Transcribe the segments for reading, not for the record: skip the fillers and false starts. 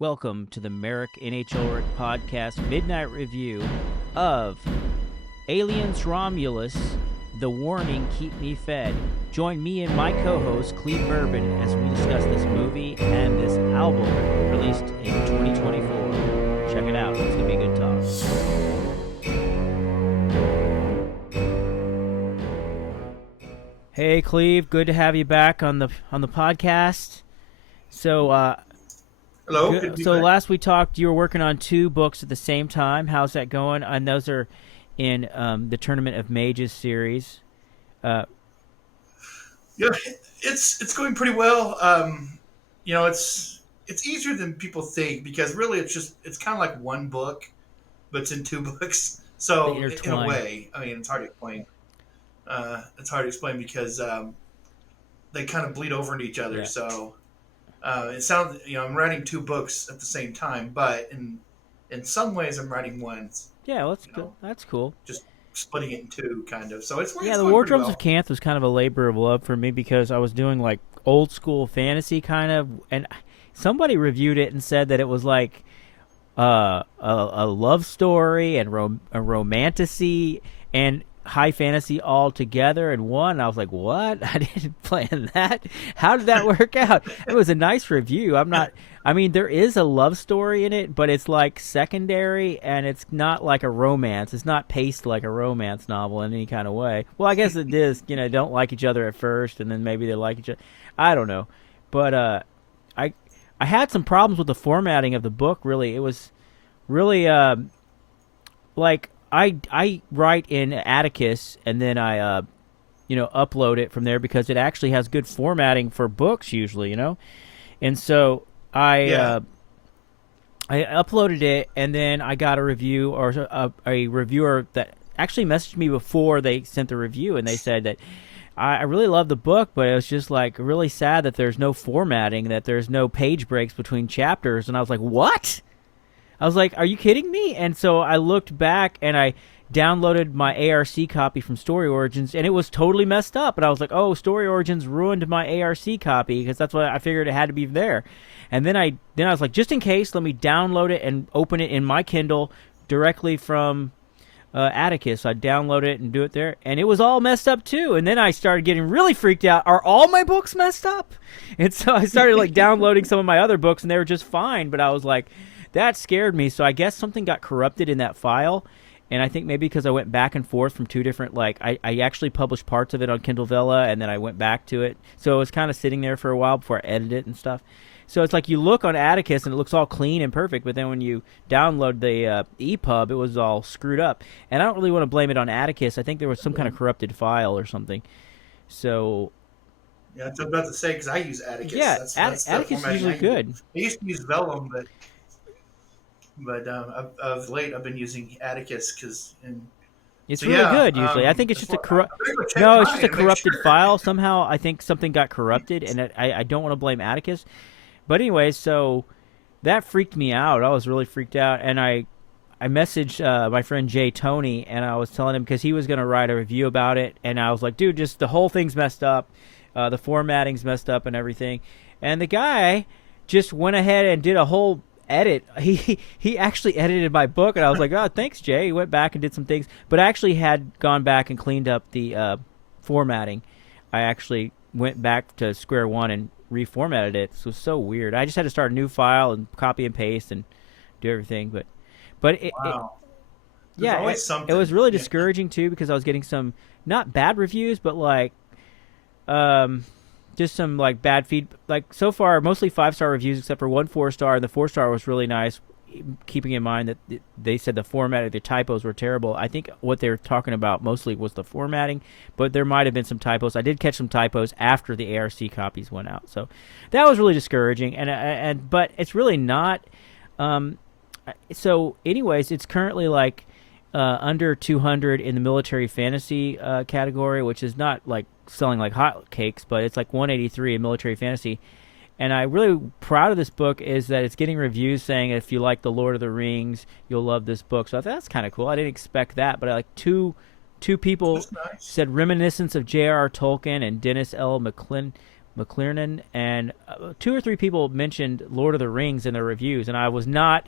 Welcome to the Merrick NHL Podcast Midnight Review of Aliens Romulus, The Warning Keep Me Fed. Join me and my co-host, Cleve Bourbon, as we discuss this movie and this album released in 2024. Check it out. It's going to be a good talk. Hey, Cleve. Good to have you back on the podcast. So, Hello. So last we talked, you were working on two books at the same time. How's that going? And those are in the Tournament of Mages series. Yeah, it's going pretty well. It's easier than people think because really it's kind of like one book, but it's in two books. So in a way, I mean, it's hard to explain. Because they kind of bleed over into each other. Yeah. So. It sounds, I'm writing two books at the same time, but in some ways I'm writing one. Yeah, that's cool. Just splitting it in two, kind of. So it's the Wardrobes of Canth was kind of a labor of love for me because I was doing like old school fantasy kind of, and somebody reviewed it and said that it was like a love story and a romantasy and high fantasy all together in one. I was like, what? I didn't plan that. How did that work out? It was a nice review. There is a love story in it, but it's like secondary and it's not like a romance. It's not paced like a romance novel in any kind of way. Well, I guess it is, don't like each other at first and then maybe they like each other. I don't know. But I had some problems with the formatting of the book, really. It was really I write in Atticus and then I, upload it from there because it actually has good formatting for books usually, And so I uploaded it and then I got a review or a reviewer that actually messaged me before they sent the review and they said that I really love the book, but it was just like really sad that there's no formatting, that there's no page breaks between chapters. And I was like, what? I was like, are you kidding me? And so I looked back and I downloaded my ARC copy from Story Origins and it was totally messed up. And I was like, oh, Story Origins ruined my ARC copy because that's what I figured it had to be there. And then I was like, just in case, let me download it and open it in my Kindle directly from Atticus. I download it and do it there. And it was all messed up too. And then I started getting really freaked out. Are all my books messed up? And so I started like downloading some of my other books and they were just fine. But I was like, that scared me, so I guess something got corrupted in that file, and I think maybe because I went back and forth from two different, I actually published parts of it on Kindle Vella, and then I went back to it, so it was kind of sitting there for a while before I edited it and stuff. So it's like you look on Atticus, and it looks all clean and perfect, but then when you download the EPUB, it was all screwed up. And I don't really want to blame it on Atticus. I think there was some kind of corrupted file or something. So... Yeah, I was about to say, because I use Atticus. Yeah, Atticus is usually good. I used to use Vellum, but of late I've been using Atticus because it's really good usually. I think it's just a corrupted file. Somehow I think something got corrupted, and I don't want to blame Atticus. But anyway, so that freaked me out. I was really freaked out, and I messaged my friend Jay Tony, and I was telling him because he was going to write a review about it, and I was like, dude, just the whole thing's messed up, the formatting's messed up and everything, and the guy just went ahead and did a whole edit. He actually edited my book, and I was like, oh, thanks, Jay. He went back and did some things, but I actually had gone back and cleaned up the formatting. I actually went back to square one and reformatted it. So it was so weird. I just had to start a new file and copy and paste and do everything, but it was really discouraging too because I was getting some not bad reviews, but like just some like bad feedback. Like so far, mostly 5-star reviews, except for one 4-star, and the 4-star was really nice. Keeping in mind that they said the formatting, the typos were terrible. I think what they were talking about mostly was the formatting, but there might have been some typos. I did catch some typos after the ARC copies went out, so that was really discouraging. But it's really not. So, anyways, it's currently like under 200 in the military fantasy category, which is not like selling like hotcakes, but it's like 183 in military fantasy. And I'm really proud of this book is that it's getting reviews saying if you like The Lord of the Rings, you'll love this book. So I thought that's kind of cool. I didn't expect that, but like two people said reminiscence of J.R.R. Tolkien and Dennis L. McLernan, and 2 or 3 people mentioned Lord of the Rings in their reviews, and I was not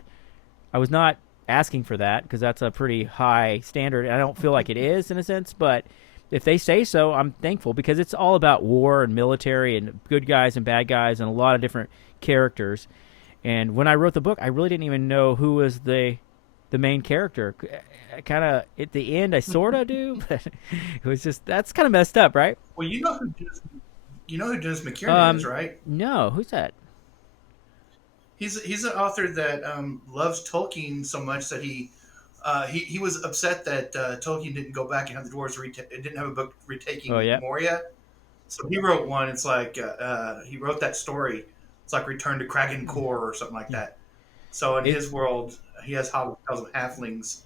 asking for that because that's a pretty high standard. I don't feel like it is in a sense, but if they say so, I'm thankful because it's all about war and military and good guys and bad guys and a lot of different characters. And when I wrote the book, I really didn't even know who was the main character. Kind of at the end, I sort of do, but it was just that's kind of messed up, right? Well, you know who Dennis McKiernan is, right? No, who's that? He's an author that loves Tolkien so much that he was upset that Tolkien didn't go back and have the dwarves didn't have a book retaking Moria. So he wrote one. It's like he wrote that story. It's like Return to Kragan Core or something like that. So in his world, he has tells them halflings,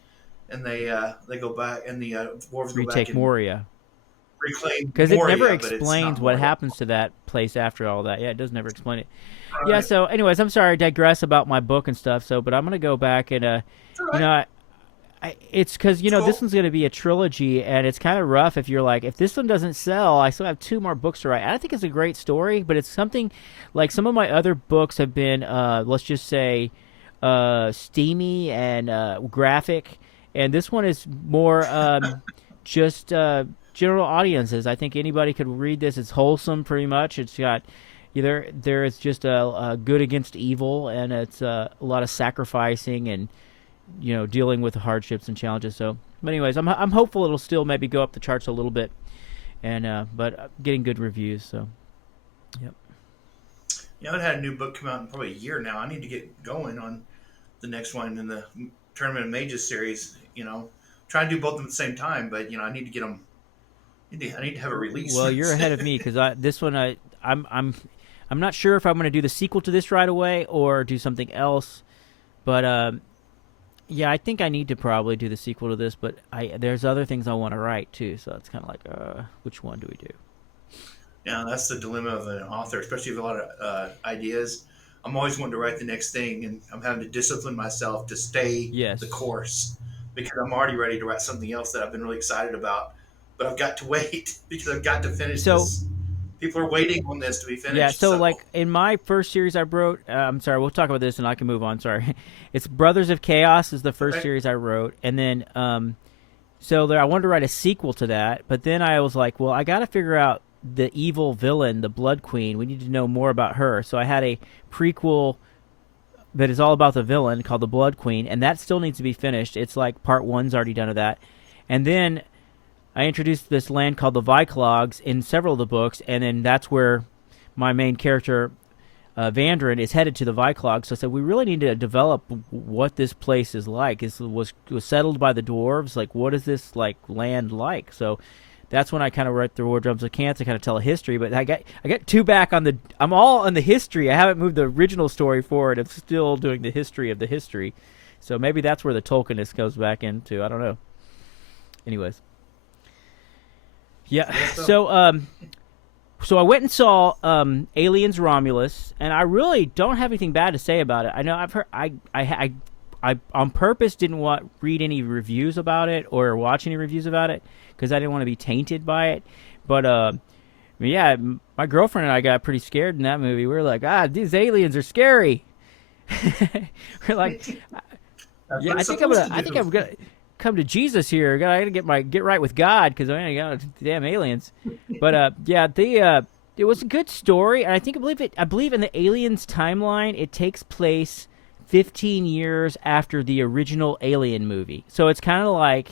and they go back, and the dwarves go back and Moria. Reclaim because it never explains what happens to that place after all that. Yeah, it does never explain it. Right. Yeah. So, anyways, I'm sorry I digress about my book and stuff. So, but I'm gonna go back and right. It's because cool. This one's gonna be a trilogy, and it's kind of rough if you're like, if this one doesn't sell, I still have 2 more books to write. I think it's a great story, but it's something like some of my other books have been, let's just say, steamy and graphic, and this one is more just general audiences. I think anybody could read this. It's wholesome, pretty much. It's got there is just a good against evil, and it's a lot of sacrificing and dealing with the hardships and challenges. So, but anyways, I'm hopeful it'll still maybe go up the charts a little bit, and but getting good reviews. So, yep. I haven't had a new book come out in probably a year now. I need to get going on the next one in the Tournament of Mages series. Try and do both of them at the same time, but I need to get them. I need to have a release. Well, you're ahead of me because this one I'm not sure if I'm going to do the sequel to this right away or do something else, but yeah, I think I need to probably do the sequel to this. But there's other things I want to write too, so it's kind of like which one do we do? Yeah, that's the dilemma of an author, especially with a lot of ideas. I'm always wanting to write the next thing, and I'm having to discipline myself to stay the course because I'm already ready to write something else that I've been really excited about. But I've got to wait because I've got to finish this. People are waiting on this to be finished. Yeah, so like in my first series I wrote, I'm sorry, we'll talk about this and I can move on, sorry. It's Brothers of Chaos is the first series I wrote. And then, so I wanted to write a sequel to that. But then I was like, well, I got to figure out the evil villain, the Blood Queen. We need to know more about her. So I had a prequel that is all about the villain called the Blood Queen. And that still needs to be finished. It's like part 1's already done of that. And then I introduced this land called the Viclogs in several of the books, and then that's where my main character, Vandrin, is headed to the Viclogs. So I said, we really need to develop what this place is like. It was settled by the dwarves. Like, what is this land like? So that's when I kind of wrote the War Drums of Cant to kind of tell a history. But I got 2 back on I'm all on the history. I haven't moved the original story forward. I'm still doing the history of the history. So maybe that's where the Tolkienist goes back into. I don't know. Anyways. Yeah, so I went and saw Aliens Romulus, and I really don't have anything bad to say about it. I know I've heard I on purpose didn't read any reviews about it or watch any reviews about it because I didn't want to be tainted by it. But yeah, my girlfriend and I got pretty scared in that movie. We were like, these aliens are scary. We're like, yeah, I think I'm gonna come to Jesus here. I gotta get right with God because I got damn aliens. But yeah, it was a good story, and I believe in the Aliens timeline, it takes place 15 years after the original Alien movie. So it's kind of like,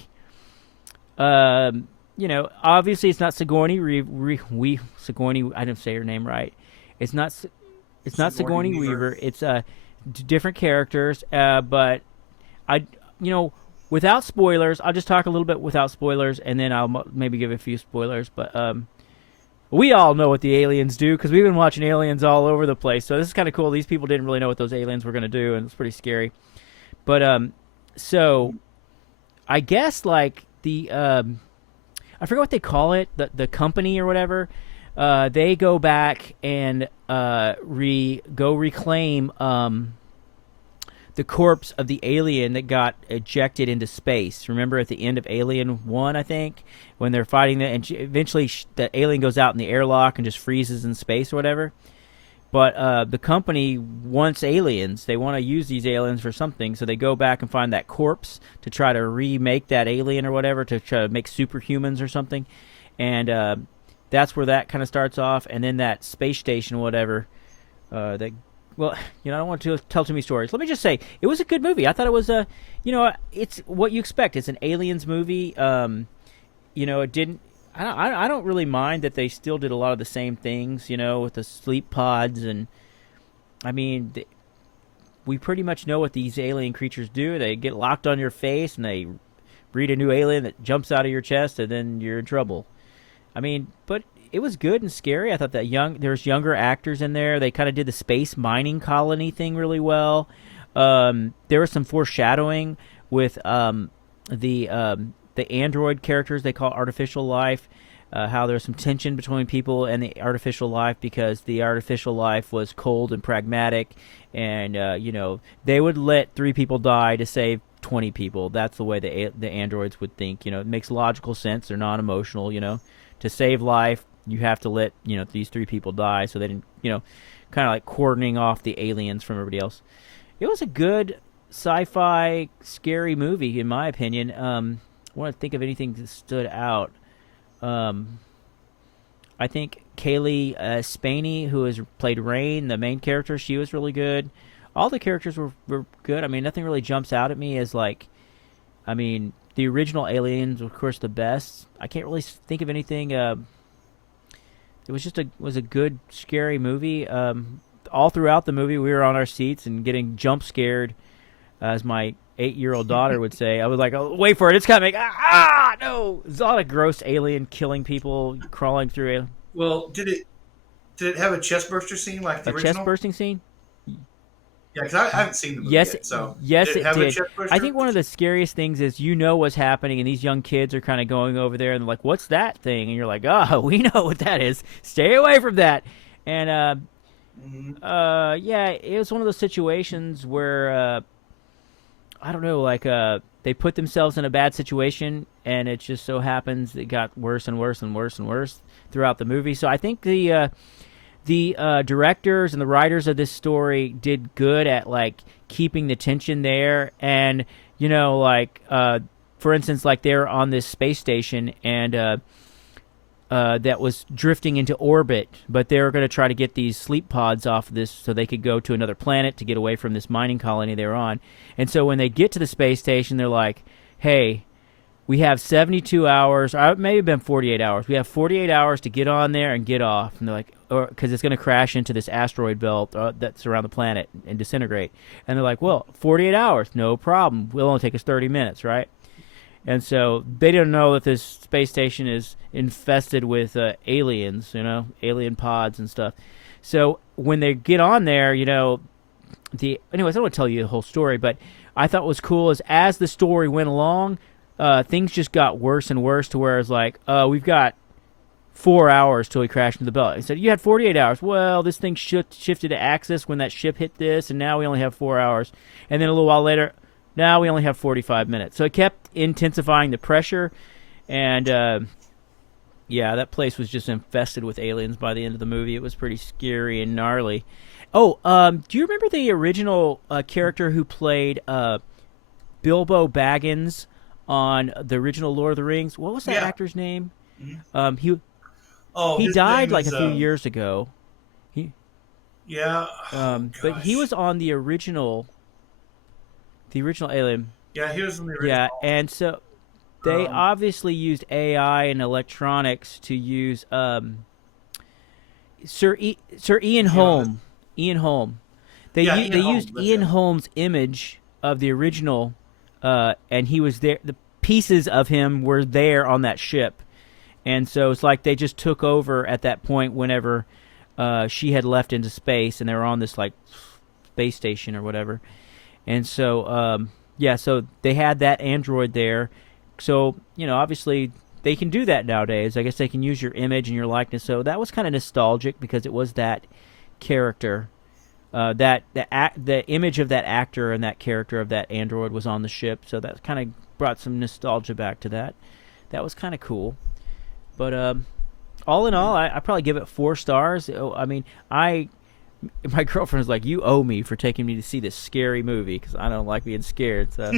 obviously it's not Sigourney Sigourney. I didn't say her name right. It's not Sigourney Weaver. It's different characters, but without spoilers, I'll just talk a little bit without spoilers, and then I'll maybe give a few spoilers. But we all know what the aliens do because we've been watching Aliens all over the place. So this is kind of cool. These people didn't really know what those aliens were going to do, and it's pretty scary. But so I guess like the I forget what they call it, the company or whatever. They go back and reclaim the corpse of the alien that got ejected into space. Remember at the end of Alien 1, I think, when they're fighting that, and eventually the alien goes out in the airlock and just freezes in space or whatever. But the company wants aliens. They want to use these aliens for something, so they go back and find that corpse to try to remake that alien or whatever, to try to make superhumans or something. And that's where that kind of starts off. And then that space station or whatever, I don't want to tell too many stories. Let me just say, it was a good movie. I thought it was it's what you expect. It's an aliens movie. It didn't. I don't really mind that they still did a lot of the same things, with the sleep pods. And, I mean, we pretty much know what these alien creatures do. They get locked on your face, and they breed a new alien that jumps out of your chest, and then you're in trouble. I mean, but it was good and scary. I thought that there's younger actors in there. They kind of did the space mining colony thing really well. There was some foreshadowing with the android characters they call artificial life, how there's some tension between people and the artificial life because the artificial life was cold and pragmatic, and they would let 3 people die to save 20 people. That's the way the androids would think. It makes logical sense. They're non-emotional. To save life, you have to let these 3 people die, so they didn't kind of like cordoning off the aliens from everybody else. It was a good sci-fi scary movie in my opinion. I want to think of anything that stood out. I think Cailee Spaeny, who has played Rain, the main character, she was really good. All the characters were good. I mean, nothing really jumps out at me as the original Aliens, of course, the best. I can't really think of anything. It was a good, scary movie. All throughout the movie, we were on our seats and getting jump scared, as my 8-year-old daughter would say. I was like, oh, wait for it, it's coming. No! There's a lot of gross alien killing people, crawling through it. Well, did it have a chest burster scene like the original? A chest bursting scene? Yeah, because I haven't seen the movie yet. So yes, did it did. A I think one of the scariest things is what's happening, and these young kids are kind of going over there, and they're like, what's that thing? And you're like, oh, we know what that is. Stay away from that. And, it was one of those situations where... I don't know, they put themselves in a bad situation, and it just so happens it got worse and worse and worse and worse throughout the movie. So I think the directors and the writers of this story did good at, keeping the tension there. And, for instance, they're on this space station, and that was drifting into orbit, but they were going to try to get these sleep pods off of this so they could go to another planet to get away from this mining colony they were on. And so when they get to the space station, they're like, hey, we have 72 hours, or it may have been 48 hours. We have 48 hours to get on there and get off. And they're like, because it's going to crash into this asteroid belt that's around the planet and disintegrate. And they're like, well, 48 hours, no problem. It'll only take us 30 minutes, right? And so they didn't know that this space station is infested with aliens, alien pods and stuff. So when they get on there, anyways, I don't want to tell you the whole story, but I thought what was cool is as the story went along, things just got worse and worse to where it's like, we've got 4 hours till we crash into the belt. He said, you had 48 hours. Well, this thing shifted to axis when that ship hit this, and now we only have 4 hours. And then a little while later, now we only have 45 minutes. So it kept intensifying the pressure, and that place was just infested with aliens by the end of the movie. It was pretty scary and gnarly. Oh, do you remember the original character who played Bilbo Baggins on the original Lord of the Rings? What was that actor's name? Mm-hmm. He died a few years ago. But he was on the original Alien. Yeah, he was in the original. Yeah, and so they obviously used AI and electronics to use Sir Ian Holm. Ian Holm. They used Ian Holm's image of the original, and he was there. The pieces of him were there on that ship, and so it's like they just took over at that point whenever she had left into space, and they were on this space station or whatever. And so, so they had that android there. So, obviously they can do that nowadays. I guess they can use your image and your likeness. So that was kind of nostalgic because it was that character. the image of that actor and that character of that android was on the ship, so that kind of brought some nostalgia back to that. That was kind of cool. But all in all, I probably give it 4 stars. I mean, my girlfriend was like, "You owe me for taking me to see this scary movie because I don't like being scared." So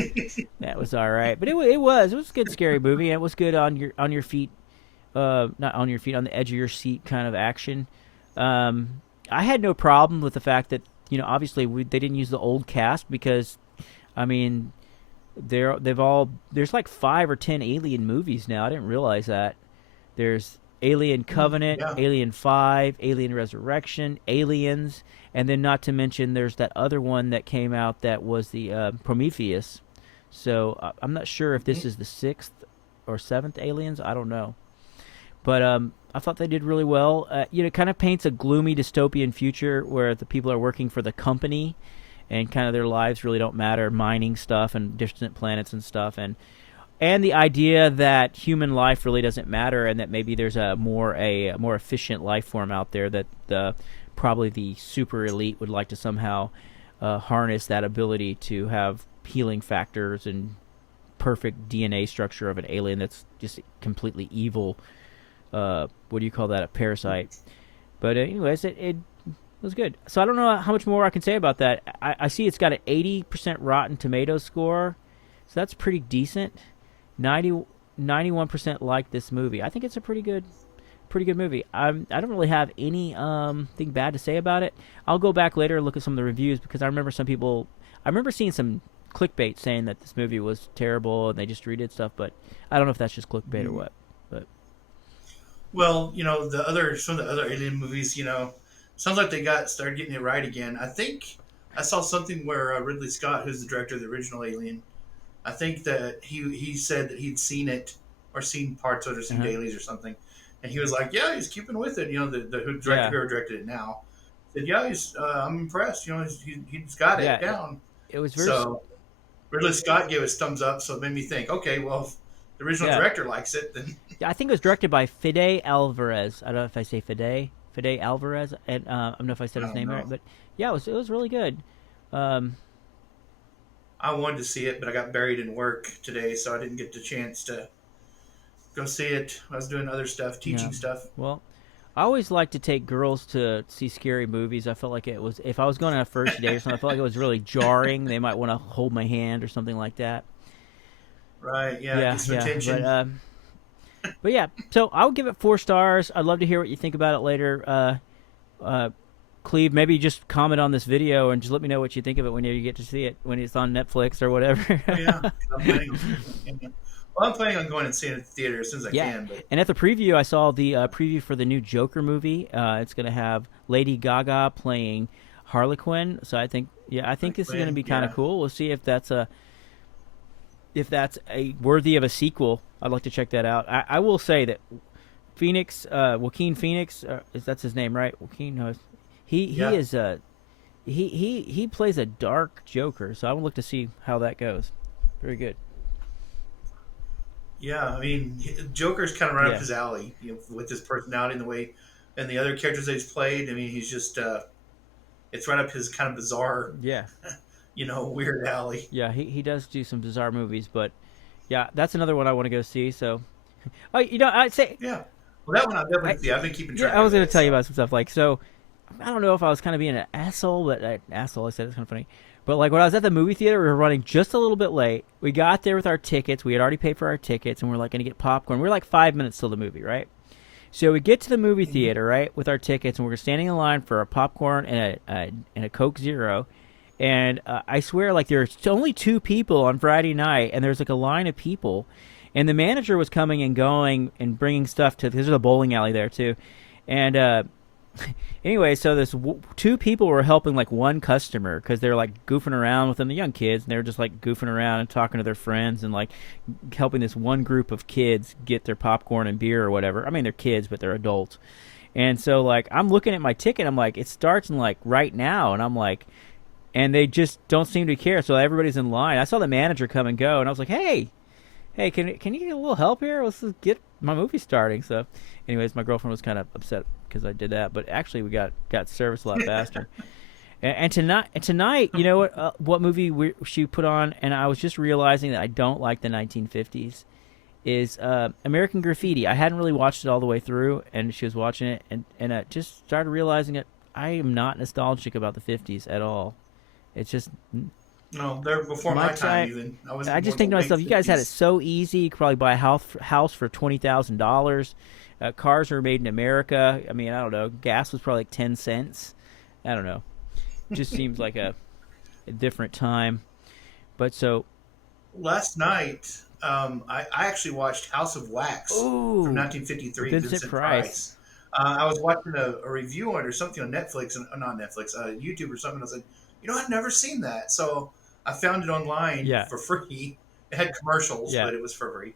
that was all right. But it was a good scary movie. And it was good on your feet, not on your feet, on the edge of your seat kind of action. I had no problem with the fact that, obviously they didn't use the old cast because, I mean, there's like 5 or 10 Alien movies now. I didn't realize that. There's Alien Covenant, yeah. Alien 5, Alien Resurrection, Aliens, and then not to mention there's that other one that came out that was the Prometheus. So I'm not sure if this is the 6th or 7th Aliens. I don't know. But I thought they did really well. It kind of paints a gloomy dystopian future where the people are working for the company and kind of their lives really don't matter, mining stuff and distant planets and stuff. And the idea that human life really doesn't matter and that maybe there's a more efficient life form out there that probably the super elite would like to somehow harness that ability to have healing factors and perfect DNA structure of an alien that's just completely evil. What do you call that? A parasite. But anyways, it was good. So I don't know how much more I can say about that. I see it's got an 80% Rotten Tomatoes score, so that's pretty decent. 91% like this movie. I think it's a pretty good movie. I don't really have any thing bad to say about it. I'll go back later and look at some of the reviews because I remember seeing some clickbait saying that this movie was terrible and they just redid stuff, but I don't know if that's just clickbait or what. But well, some of the other Alien movies, sounds like they started getting it right again. I think I saw something where Ridley Scott, who's the director of the original Alien, I think that he said that he'd seen it or seen parts of it or seen dailies or something, and he was like, "Yeah, he's keeping with it." The director who directed it now said, "Yeah, I'm impressed. He's got it down." It was very so. Ridley Scott gave us thumbs up, so it made me think, okay, well, if the original director likes it, then yeah, I think it was directed by Fede Álvarez. I don't know if I say Fede Álvarez, and I don't know if I said his name right, but yeah, it was really good. I wanted to see it, but I got buried in work today, so I didn't get the chance to go see it. I was doing other stuff, teaching stuff. Well, I always like to take girls to see scary movies. I felt like it was, if I was going on a first date or something, I felt like it was really jarring. They might want to hold my hand or something like that. Right, yeah. Attention. But yeah, so I would give it 4 stars. I'd love to hear what you think about it later. Cleve, maybe just comment on this video and just let me know what you think of it when you get to see it, when it's on Netflix or whatever. Yeah, I'm planning on going and seeing it at the theater as soon as I can. But. And at the preview, I saw the preview for the new Joker movie. It's going to have Lady Gaga playing Harley Quinn. So I think this is going to be kind of cool. We'll see if that's a worthy of a sequel. I'd like to check that out. I will say that Joaquin Phoenix, that's his name, right? Joaquin, no, he plays a dark Joker. So I will look to see how that goes. Very good. Yeah, I mean, Joker's kind of right up his alley, with his personality and the way, and the other characters that he's played. I mean, he's just, it's right up his kind of bizarre, weird alley. Yeah, he does do some bizarre movies, but yeah, that's another one I want to go see. So, I'd say, well, that one I've definitely see. I've been keeping track. I was going to tell you about some stuff I don't know if I was kind of being an asshole, but I said it's kind of funny. But when I was at the movie theater, we were running just a little bit late. We got there with our tickets. We had already paid for our tickets, and we're going to get popcorn. We're 5 minutes till the movie, right? So we get to the movie theater, right, with our tickets, and we're standing in line for a popcorn and a Coke Zero. And I swear, there's only 2 people on Friday night, and there's a line of people. And the manager was coming and going and bringing stuff to, because there's a bowling alley there too. And anyway, so there's 2 people were helping one customer because they're goofing around with them, the young kids, and they're just goofing around and talking to their friends and helping this one group of kids get their popcorn and beer or whatever. I mean, they're kids, but they're adults. And so I'm looking at my ticket, I'm it starts in right now, and I'm and they just don't seem to care. So everybody's in line. I saw the manager come and go, and I was like, hey, can you get a little help here? Let's just get my movie starting. So anyways, my girlfriend was kind of upset because I did that, but actually we got service a lot faster. And tonight, you know what movie she put on, and I was just realizing that I don't like the 1950s, is American Graffiti. I hadn't really watched it all the way through, and she was watching it, and I just started realizing that I am not nostalgic about the 50s at all. It's just... No, they're before my time even. I just think to myself, you guys had it so easy. You could probably buy a house for $20,000. Cars were made in America. I mean, I don't know. Gas was probably like 10 cents. I don't know. It just seems like a different time. But so... Last night, I actually watched House of Wax from 1953. Vincent Price. I was watching a review on it or something on Netflix, not Netflix, YouTube or something. I was like, I'd never seen that. So I found it online for free. It had commercials, but it was for free.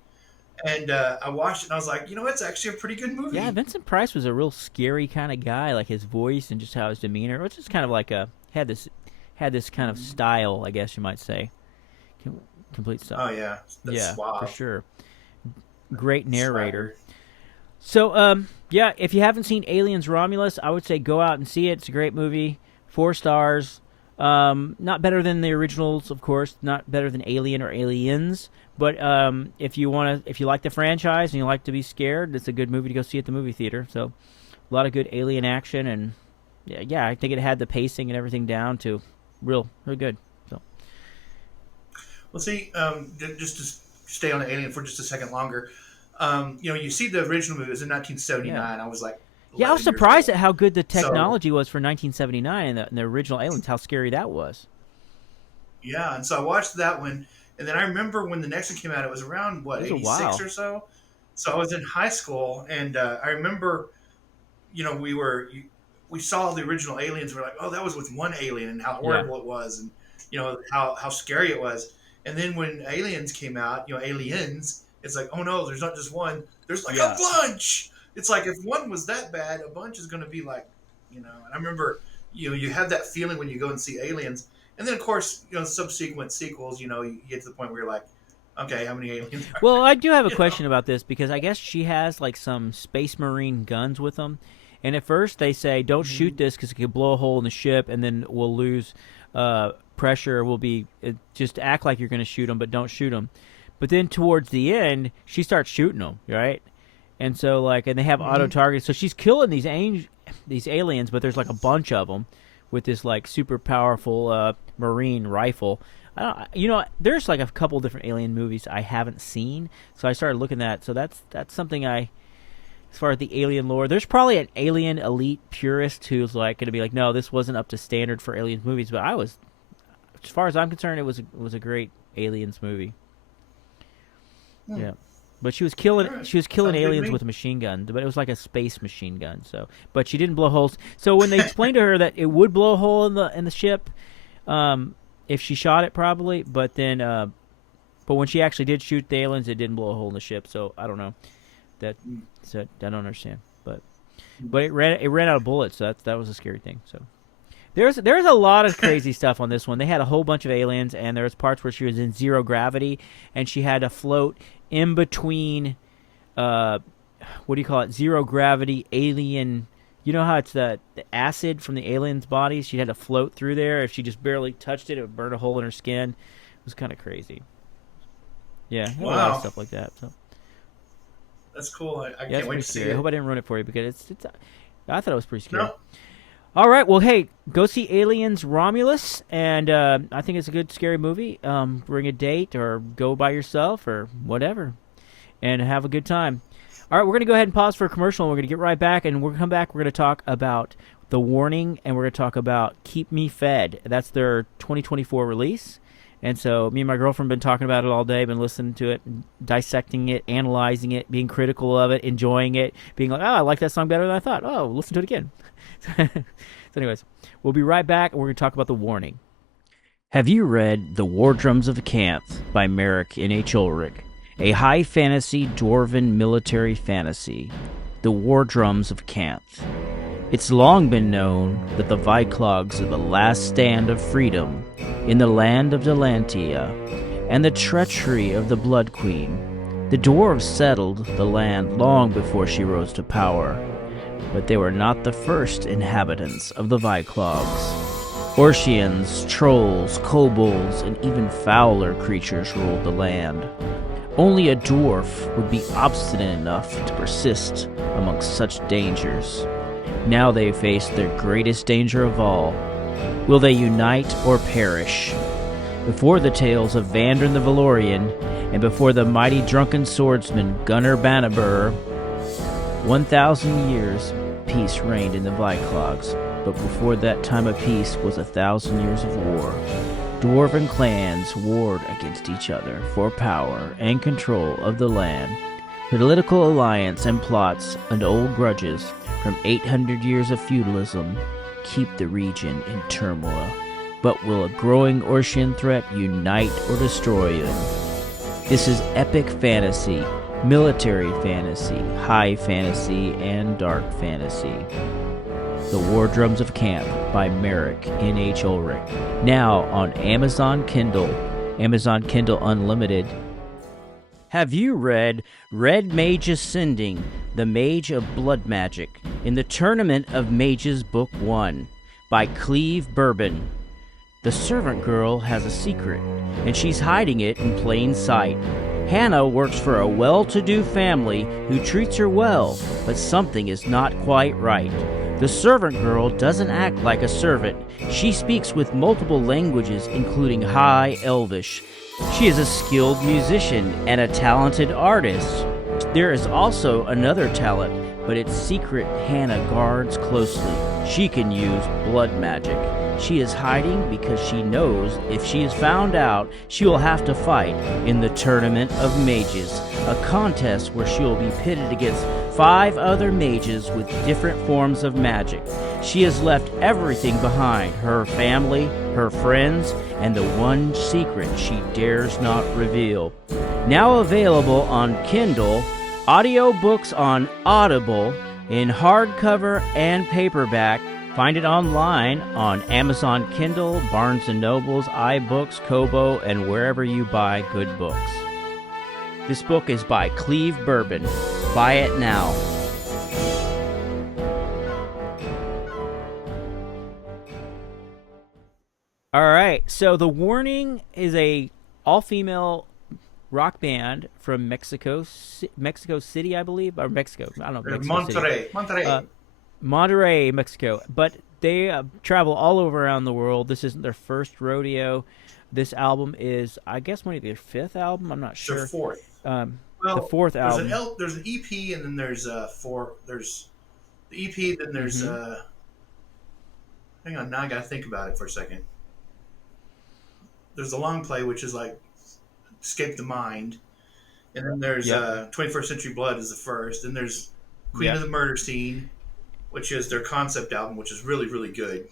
And I watched it, and I was like, it's actually a pretty good movie. Yeah, Vincent Price was a real scary kind of guy, like his voice and just how his demeanor. It was just kind of like had this kind of style, I guess you might say. Complete style. Oh, yeah. That's for sure. Great narrator. So, if you haven't seen Aliens Romulus, I would say go out and see it. It's a great movie. 4 stars. Not better than the originals, of course. Not better than Alien or Aliens. But if you like the franchise and you like to be scared, it's a good movie to go see at the movie theater. So, a lot of good alien action, and I think it had the pacing and everything down to real good. So, well, see, just to stay on the Alien for just a second longer, you see the original movie was in 1979. I was like. Yeah, I was surprised at how good the technology was for 1979 and the original Aliens, how scary that was. Yeah, and so I watched that one, and then I remember when the next one came out, it was around, 86 or so? So I was in high school, and I remember, we saw the original Aliens, and we're like, oh, that was with one alien, and how horrible it was, and, how scary it was. And then when Aliens came out, Aliens, it's like, oh, no, there's not just one. There's like a bunch! It's like if one was that bad, a bunch is going to be like, And I remember, you have that feeling when you go and see Aliens, and then of course, subsequent sequels, you get to the point where you're like, okay, how many aliens? Well, I do have a question about this because I guess she has like some Space Marine guns with them, and at first they say don't shoot this because it could blow a hole in the ship, and then we'll lose pressure. We'll be just act like you're going to shoot them, but don't shoot them. But then towards the end, she starts shooting them, right? And so, and they have auto targets. So she's killing these aliens, but there's like a bunch of them with this super powerful marine rifle. There's like a couple different alien movies I haven't seen, so I started looking at that. So that's something as far as the alien lore, there's probably an alien elite purist who's going to be like, no, this wasn't up to standard for aliens movies. But as far as I'm concerned, it was a great aliens movie. Yeah. But she was killing aliens with a machine gun, but it was like a space machine gun. So, but she didn't blow holes. So when they explained to her that it would blow a hole in the ship, if she shot it probably, but when she actually did shoot the aliens, it didn't blow a hole in the ship. So I don't know. I don't understand. But it ran out of bullets. So that was a scary thing. So there's a lot of crazy stuff on this one. They had a whole bunch of aliens, and there was parts where she was in zero gravity, and she had to float in between, zero gravity alien. You know how it's the acid from the alien's body? She had to float through there. If she just barely touched it, it would burn a hole in her skin. It was kind of crazy. Yeah, a lot of stuff like that. So. That's cool. I can't wait to see it. I hope I didn't ruin it for you because I thought it was pretty scary. No. All right, well, hey, go see Aliens Romulus, and I think it's a good scary movie. Bring a date or go by yourself or whatever, and have a good time. All right, we're going to go ahead and pause for a commercial, and we're going to get right back, and we're going to come back. We're going to talk about The Warning, and we're going to talk about Keep Me Fed. That's their 2024 release, and so me and my girlfriend have been talking about it all day, been listening to it, dissecting it, analyzing it, being critical of it, enjoying it, being like, oh, I like that song better than I thought. Oh, listen to it again. So anyways, we'll be right back, and we're going to talk about The Warning. Have you read The War Drums of Canth by Merrick N. H. Ulrich? A high fantasy dwarven military fantasy, The War Drums of Canth. It's long been known that the Viclogs are the last stand of freedom in the land of Delantia, and the treachery of the Blood Queen. The dwarves settled the land long before she rose to power, but they were not the first inhabitants of the Viclogs. Orcians, trolls, kobolds, and even fouler creatures ruled the land. Only a dwarf would be obstinate enough to persist amongst such dangers. Now they face their greatest danger of all. Will they unite or perish? Before the tales of Vandrin the Valorian, and before the mighty drunken swordsman Gunnar Bannerbur, 1,000 years peace reigned in the Viclogs. But before that time of peace was 1,000 years of war. Dwarven clans warred against each other for power and control of the land. Political alliance and plots and old grudges from 800 years of feudalism keep the region in turmoil. But will a growing Orcian threat unite or destroy them? This is epic fantasy, military fantasy, high fantasy, and dark fantasy. The War Drums of Camp by Merrick N.H. Ulrich. Now on Amazon Kindle Unlimited. Have you read Red Mage Ascending, The Mage of Blood Magic, in the Tournament of Mages Book 1 by Cailee Spaeny? The servant girl has a secret, and she's hiding it in plain sight. Hannah works for a well-to-do family who treats her well, but something is not quite right. The servant girl doesn't act like a servant. She speaks with multiple languages, including High Elvish. She is a skilled musician and a talented artist. There is also another talent, but its secret Hannah guards closely. She can use blood magic. She is hiding because she knows if she is found out, she will have to fight in the Tournament of Mages, a contest where she will be pitted against 5 other mages with different forms of magic. She has left everything behind, her family, her friends, and the one secret she dares not reveal. Now available on Kindle, audiobooks on Audible, in hardcover and paperback. Find it online on Amazon Kindle, Barnes & Nobles, iBooks, Kobo, and wherever you buy good books. This book is by Cailee Spaeny. Buy it now. All right, so The Warning is a all-female rock band from Mexico City, I believe, or Mexico. I don't know. Monterrey, Mexico. But they travel all over around the world. This isn't their first rodeo. This album is, I guess, maybe their 5th album. I'm not sure. Their 4th. The 4th album. There's an EP, and then there's There's the EP, then there's hang on, now I gotta think about it for a second. There's the long play, which is like Escape the Mind, and then there's 21st Century Blood is the first, and there's Queen of the Murder Scene, which is their concept album, which is really, really good.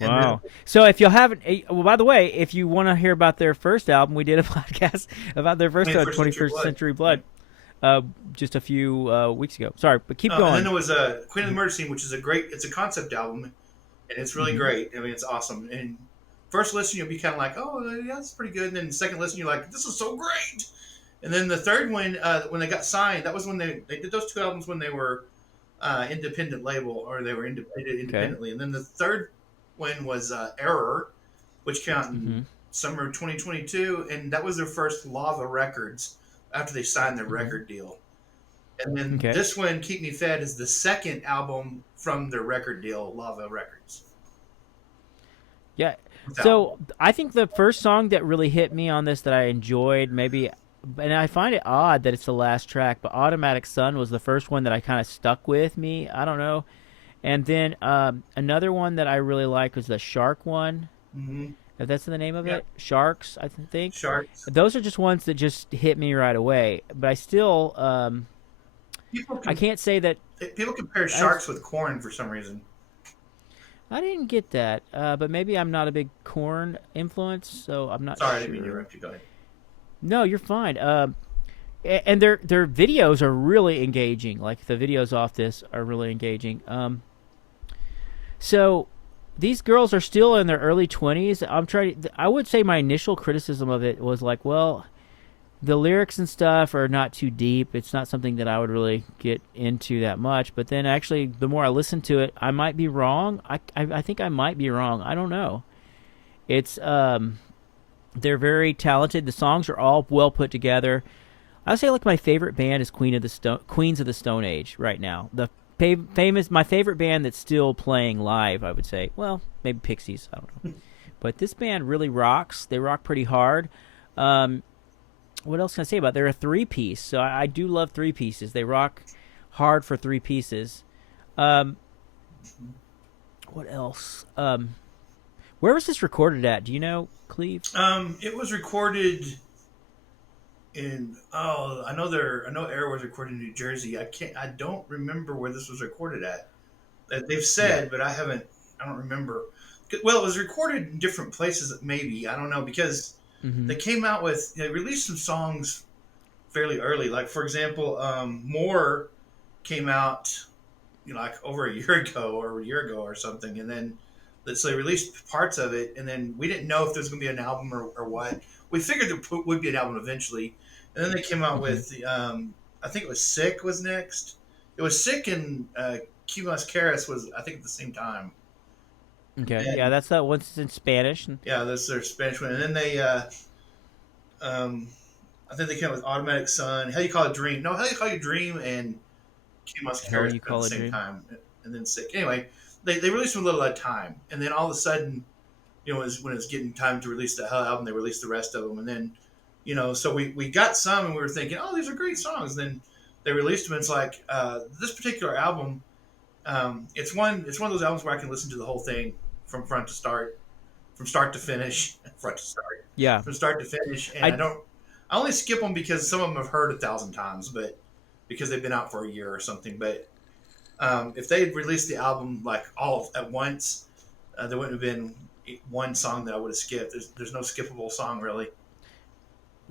Wow. So if you haven't, well, by the way, if you want to hear about their first album, we did a podcast about their first album, 21st Century Blood, just a few weeks ago. Sorry, but keep going. And then there was Queen of the Murder Scene, which is it's a concept album, and it's really great. I mean, it's awesome. And first listen, you'll be kind of like, oh, yeah, that's pretty good. And then second listen, you're like, this is so great. And then the third one, when they got signed, that was when they did those 2 albums when they were independent label, or they were independently. And then the third one was Error, which came out in summer of 2022, and that was their first Lava Records after they signed their record deal. And then this one, Keep Me Fed, is the second album from their record deal, Lava Records. Yeah. So I think the first song that really hit me on this that I enjoyed, maybe, and I find it odd that it's the last track, but Automatic Sun was the first one that I kind of stuck with me. I don't know. And then another one that I really like was the Shark one. If that's the name of it. Sharks, I think. Sharks. Those are just ones that just hit me right away. But I still, I can't say that. People compare Sharks with Korn for some reason. I didn't get that, but maybe I'm not a big Korn influence, so I'm not sure. Sorry, I didn't mean to interrupt you. Go ahead. No, you're fine. And their videos are really engaging. Like, the videos off this are really engaging. So these girls are still in their early 20s. I would say my initial criticism of it was like, well, the lyrics and stuff are not too deep. It's not something that I would really get into that much. But then actually, the more I listen to it, I might be wrong. I think I might be wrong. I don't know. It's they're very talented. The songs are all well put together. I would say like my favorite band is Queens of the Stone Age right now. The my favorite band that's still playing live, I would say. Well, maybe Pixies. I don't know. But this band really rocks. They rock pretty hard. What else can I say about it? They're a three-piece, so I do love three pieces. They rock hard for three pieces. What else? Where was this recorded at? Do you know, Cleve? It was recorded in I know Air was recorded in New Jersey. I don't remember where this was recorded at. They've said, but I don't remember. Well, it was recorded in different places, maybe. I don't know, because they released some songs fairly early. Like, for example, More came out, like over a year ago or something. And then, so they released parts of it. And then we didn't know if there was going to be an album or what. We figured there would be an album eventually. And then they came out with, I think it was Sick was next. It was Sick and Que Mas Quieres was, I think, at the same time. Okay, and, that's that one's in Spanish. Yeah, that's their Spanish one. And then they, I think they came out with Automatic Sun, How You Call It Dream. No, How You Call It Dream and Que Mas Quieres at the same time. And then Sick. Anyway, they released them a little at a time. And then all of a sudden, when it was getting time to release the whole album, they released the rest of them. And then, so we got some and we were thinking, oh, these are great songs. And then they released them and it's like, this particular album, it's one of those albums where I can listen to the whole thing from start to finish, from start to finish. And I only skip them because some of them I've heard 1,000 times, but because they've been out for a year or something. But if they had released the album like all at once, there wouldn't have been one song that I would have skipped. There's no skippable song really.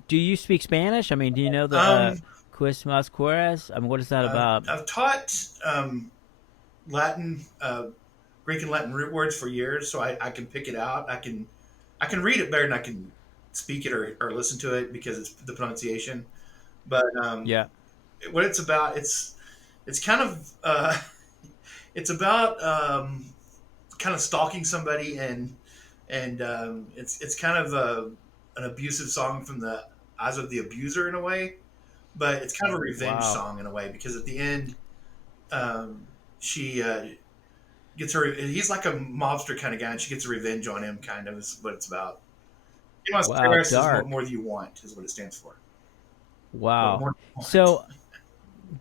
Do you speak Spanish? I mean, do you know the Que Mas Quieres? I mean, what is that about? I've taught Latin, Greek and Latin root words for years, so I can pick it out. I can read it better than I can speak it or listen to it because it's the pronunciation. But what it's about, it's kind of it's about kind of stalking somebody and it's kind of an abusive song from the eyes of the abuser in a way, but it's kind of a revenge song in a way because at the end, she gets her. He's like a mobster kind of guy, and she gets a revenge on him. Kind of is what it's about. Is more than you want is what it stands for. Wow. So,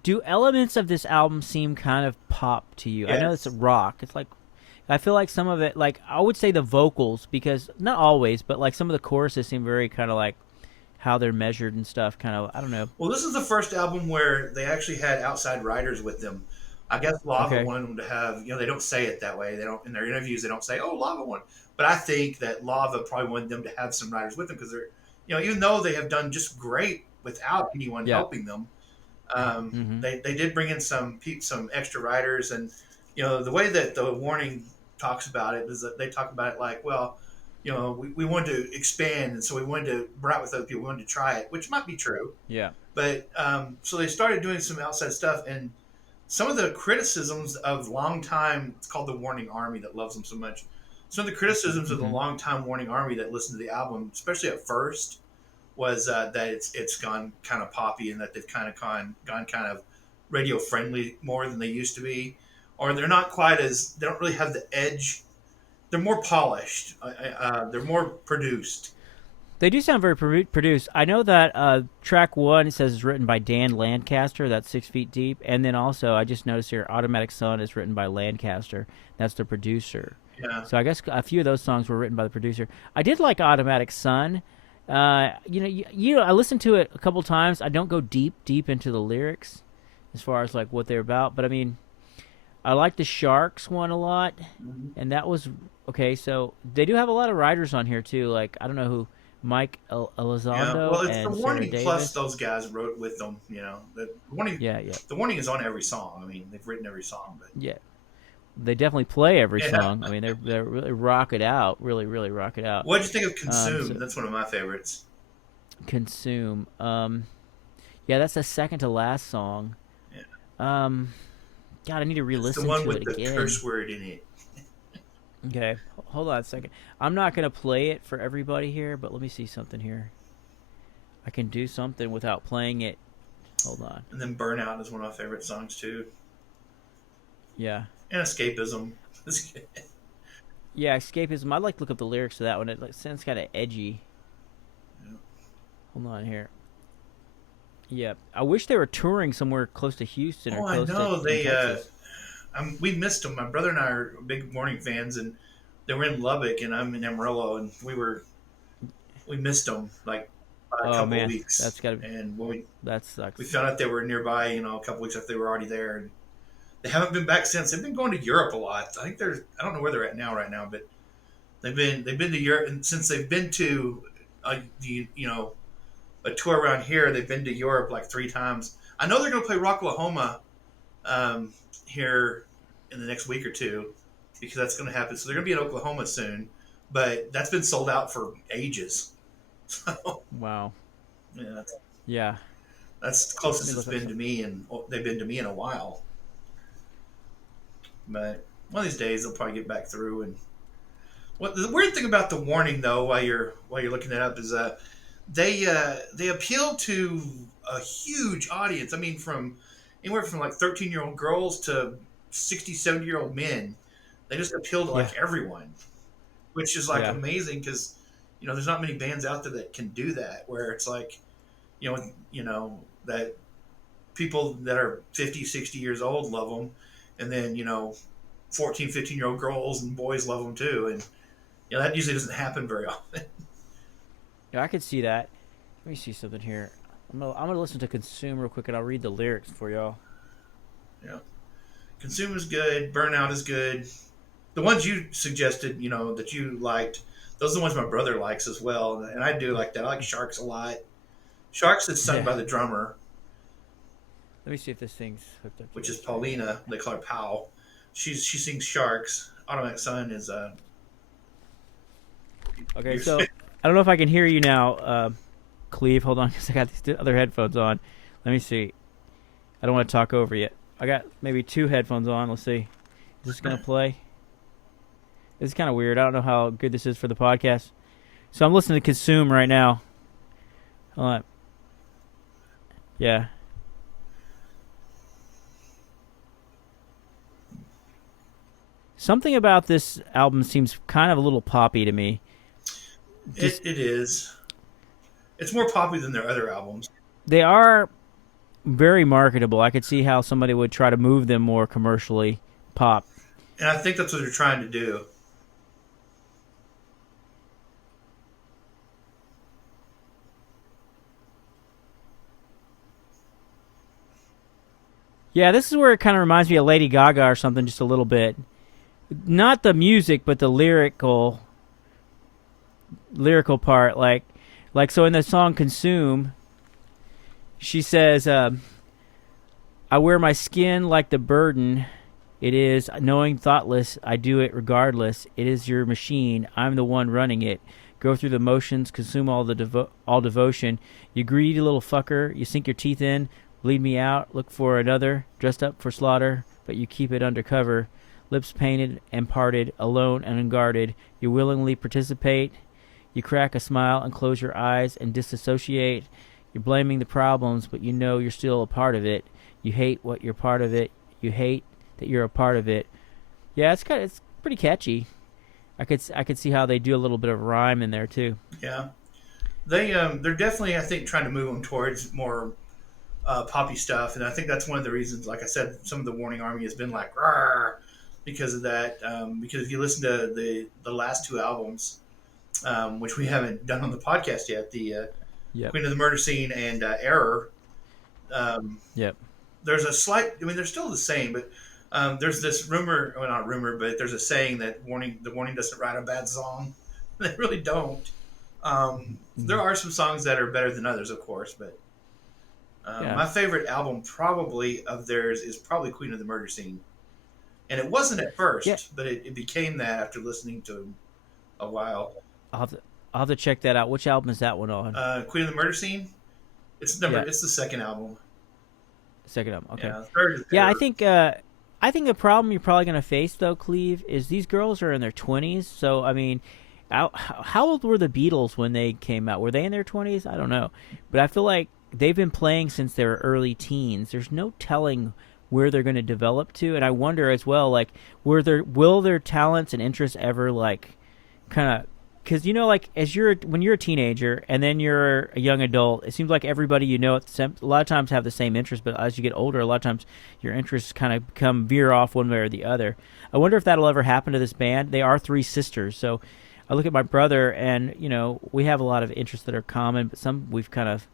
do elements of this album seem kind of pop to you? Yes. I know it's a rock. It's like I feel like some of it, like I would say the vocals, because not always, but like some of the choruses seem very kind of like how they're measured and stuff. Kind of, I don't know. Well, this is the first album where they actually had outside writers with them. I guess Lava wanted them to have, they don't say it that way. They don't, in their interviews, they don't say, oh, Lava won. But I think that Lava probably wanted them to have some writers with them because they're, even though they have done just great without anyone helping them, they did bring in some extra writers. And, the way that the Warning talks about it is that they talk about it like, well, we wanted to expand. And so we wanted to bring with other people. We wanted to try it, which might be true. Yeah. But so they started doing some outside stuff. And some of the criticisms of longtime, it's called the Warning Army that loves them so much. Some of the criticisms of the longtime Warning Army that listened to the album, especially at first, was that it's gone kind of poppy and that they've kind of gone kind of radio friendly more than they used to be, or they're not quite as, they don't really have the edge. They're more polished. They're more produced. They do sound very produced. I know that track 1, it says, is written by Dan Lancaster. That's 6 Feet Deep. And then also, I just noticed here, Automatic Sun is written by Lancaster. That's the producer. Yeah. So I guess a few of those songs were written by the producer. I did like Automatic Sun. I listened to it a couple times. I don't go deep into the lyrics as far as like what they're about. But I mean, I like the Sharks one a lot. And that was, okay, so they do have a lot of writers on here too. Like, I don't know who. Mike Elizondo well, it's and the Warning Sarah plus Davis. Those guys wrote with them. The Warning. The Warning is on every song. I mean, they've written every song, but they definitely play every song. I mean, they're really rock it out, really rock it out. What did you think of Consume? That's one of my favorites. Consume. Yeah, that's the second to last song. Yeah. God, I need to re-listen to it again. It's the one with with the curse word in it. Okay, hold on a second. I'm not gonna play it for everybody here, but let me see something here. I can do something without playing it. Hold on. And then Burnout is one of my favorite songs too. Yeah. And Escapism. Yeah, Escapism. I'd like to look up the lyrics to that one. It sounds kind of edgy. Yeah. Hold on here. Yeah, I wish they were touring somewhere close to Houston or close to Texas. We missed them. My brother and I are big Warning fans, and they were in Lubbock, and I'm in Amarillo, and we missed them like a couple of weeks. That's gotta be, and that sucks. We found out they were nearby, a couple of weeks after they were already there, and they haven't been back since. They've been going to Europe a lot. I think I don't know where they're at right now, but they've been to Europe, and since they've been to a tour around here, they've been to Europe like 3 times. I know they're going to play Rocklahoma here in the next week or 2 because that's going to happen. So they're going to be in Oklahoma soon, but that's been sold out for ages. So, wow. Yeah. Yeah. That's the closest it's been to me, and they've been to me in a while. But one of these days they'll probably get back through. And the weird thing about the Warning, though, while you're looking that up, is they appeal to a huge audience. I mean, from anywhere from like 13-year-old girls to 60, 70-year-old men. They just appeal to like everyone, which is like amazing because there's not many bands out there that can do that. Where it's like, that people that are 50, 60 years old love them, and then 14, 15-year-old girls and boys love them too, and that usually doesn't happen very often. Yeah, I could see that. Let me see something here. I'm gonna listen to Consume real quick, and I'll read the lyrics for y'all. Yeah, Consume is good. Burnout is good. The ones you suggested, that you liked, those are the ones my brother likes as well, and I do like that. I like Sharks a lot. Sharks is sung by the drummer. Let me see if this thing's hooked up. Which is Paulina. They call her Pal. She sings Sharks. Automatic Sun is Okay, so I don't know if I can hear you now, Cleve. Hold on, because I got these other headphones on. Let me see. I don't want to talk over yet. I got maybe 2 headphones on. Let's see. Is this going to play? This is kind of weird. I don't know how good this is for the podcast. So I'm listening to Consume right now. Hold on. Yeah. Something about this album seems kind of a little poppy to me. It is. It's more poppy than their other albums. They are very marketable. I could see how somebody would try to move them more commercially pop. And I think that's what they're trying to do. Yeah, this is where it kind of reminds me of Lady Gaga or something, just a little bit. Not the music, but the lyrical part. Like so in the song Consume, she says, I wear my skin like the burden it is, knowing thoughtless, I do it regardless. It is your machine, I'm the one running it. Go through the motions, consume all devotion. You greedy little fucker, you sink your teeth in, bleed me out, look for another, dressed up for slaughter, but you keep it undercover. Lips painted and parted, alone and unguarded. You willingly participate. You crack a smile and close your eyes and disassociate. You're blaming the problems, but you know you're still a part of it. You hate what you're part of it. You hate that you're a part of it. Yeah, it's pretty catchy. I could see how they do a little bit of rhyme in there too. Yeah, they're definitely, I think, trying to move them towards more poppy stuff, and I think that's one of the reasons. Like I said, some of the Warning Army has been like, "Rawr," because of that. Because if you listen to the last 2 albums, which we haven't done on the podcast yet, the Queen of the Murder Scene and Error. There's a slight. I mean, they're still the same, but there's this rumor. Well, not rumor, but there's a saying that the Warning doesn't write a bad song. They really don't. There are some songs that are better than others, of course, but my favorite album probably of theirs is probably Queen of the Murder Scene. And it wasn't at first, but it became that after listening to them a while. I'll I'll have to check that out. Which album is that one on? Queen of the Murder Scene. It's the second album. Second album. Okay. Yeah, third is Yeah, I think the problem you're probably going to face though, Cleve, is these girls are in their 20s. So I mean, how old were the Beatles when they came out? Were they in their 20s? I don't know, but I feel like they've been playing since they were early teens. There's no telling where they're going to develop to, and I wonder as well, like, will their talents and interests ever like kind of, because like when you're a teenager and then you're a young adult, it seems like everybody a lot of times have the same interests, but as you get older, a lot of times your interests kind of veer off one way or the other. I wonder if that'll ever happen to this band. They are three sisters, so I look at my brother and we have a lot of interests that are common, but some we've kind of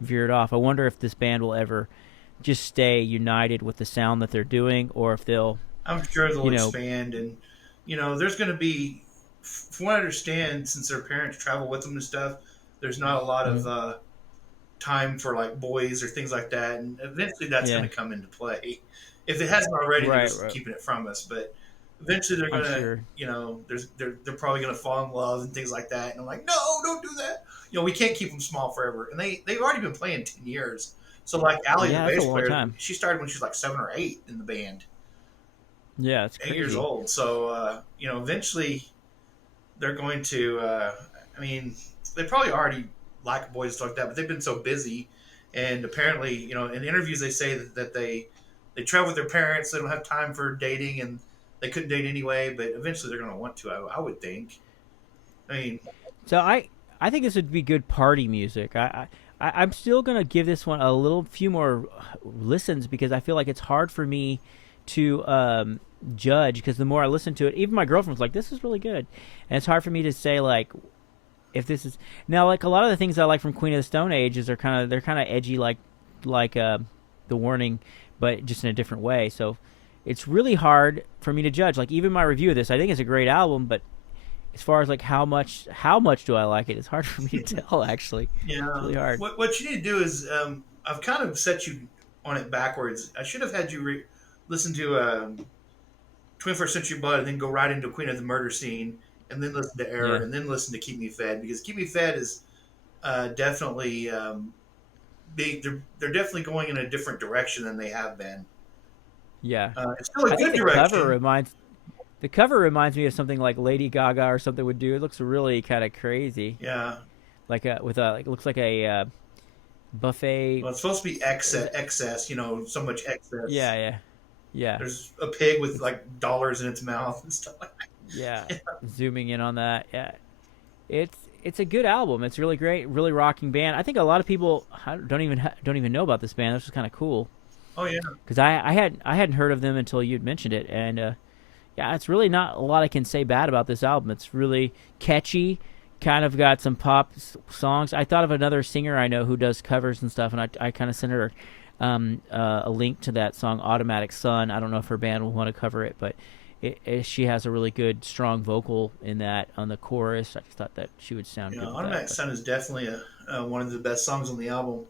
veered off. I wonder if this band will ever just stay united with the sound that they're doing, or if they'll. I'm sure they'll expand, and there's going to be, from what I understand, since their parents travel with them and stuff, there's not a lot of time for like boys or things like that, and eventually that's going to come into play. If it hasn't already, they're just keeping it from us, but eventually they're going to, they're probably going to fall in love and things like that, and I'm like, no, don't do that. We can't keep them small forever, and they've already been playing 10 years. So like Allie, the bass player, she started when she was like 7 or 8 in the band. Yeah, it's crazy. 8 years old. So eventually they're going to. I mean, they probably already like boys and stuff like that, but they've been so busy, and apparently, in interviews they say that they travel with their parents. They don't have time for dating, and they couldn't date anyway. But eventually, they're going to want to. I would think. I mean, so I think this would be good party music. I'm still going to give this one a few more listens, because I feel like it's hard for me to judge, because the more I listen to it, even my girlfriend's like, this is really good. And it's hard for me to say, like, if this is... Now, like, a lot of the things I like from Queen of the Stone Age is they're kind of edgy, like The Warning, but just in a different way. So it's really hard for me to judge. Like, even my review of this, I think it's a great album, but as far as like how much do I like it, it's hard for me to tell, actually. Yeah, it's really hard. What you need to do is, I've kind of set you on it backwards. I should have had you listen to 21st Century Blood, and then go right into Queen of the Murder Scene, and then listen to Error, and then listen to Keep Me Fed, because Keep Me Fed is definitely they're definitely going in a different direction than they have been. Yeah, it's still a good direction. The cover reminds me of something like Lady Gaga or something would do. It looks really kind of crazy. Yeah. Like it looks like a buffet. Well, it's supposed to be excess, so much excess. Yeah. There's a pig with like dollars in its mouth and stuff like that. Yeah. Zooming in on that. Yeah. It's a good album. It's really great, really rocking band. I think a lot of people don't even know about this band. This is kind of cool. Oh yeah. Because I hadn't heard of them until you'd mentioned it, and yeah, it's really not a lot I can say bad about this album. It's really catchy, kind of got some pop songs. I thought of another singer I know who does covers and stuff, and I kind of sent her a link to that song, Automatic Sun. I don't know if her band will want to cover it, but she has a really good, strong vocal in that on the chorus. I just thought that she would sound good. Automatic Sun is definitely one of the best songs on the album.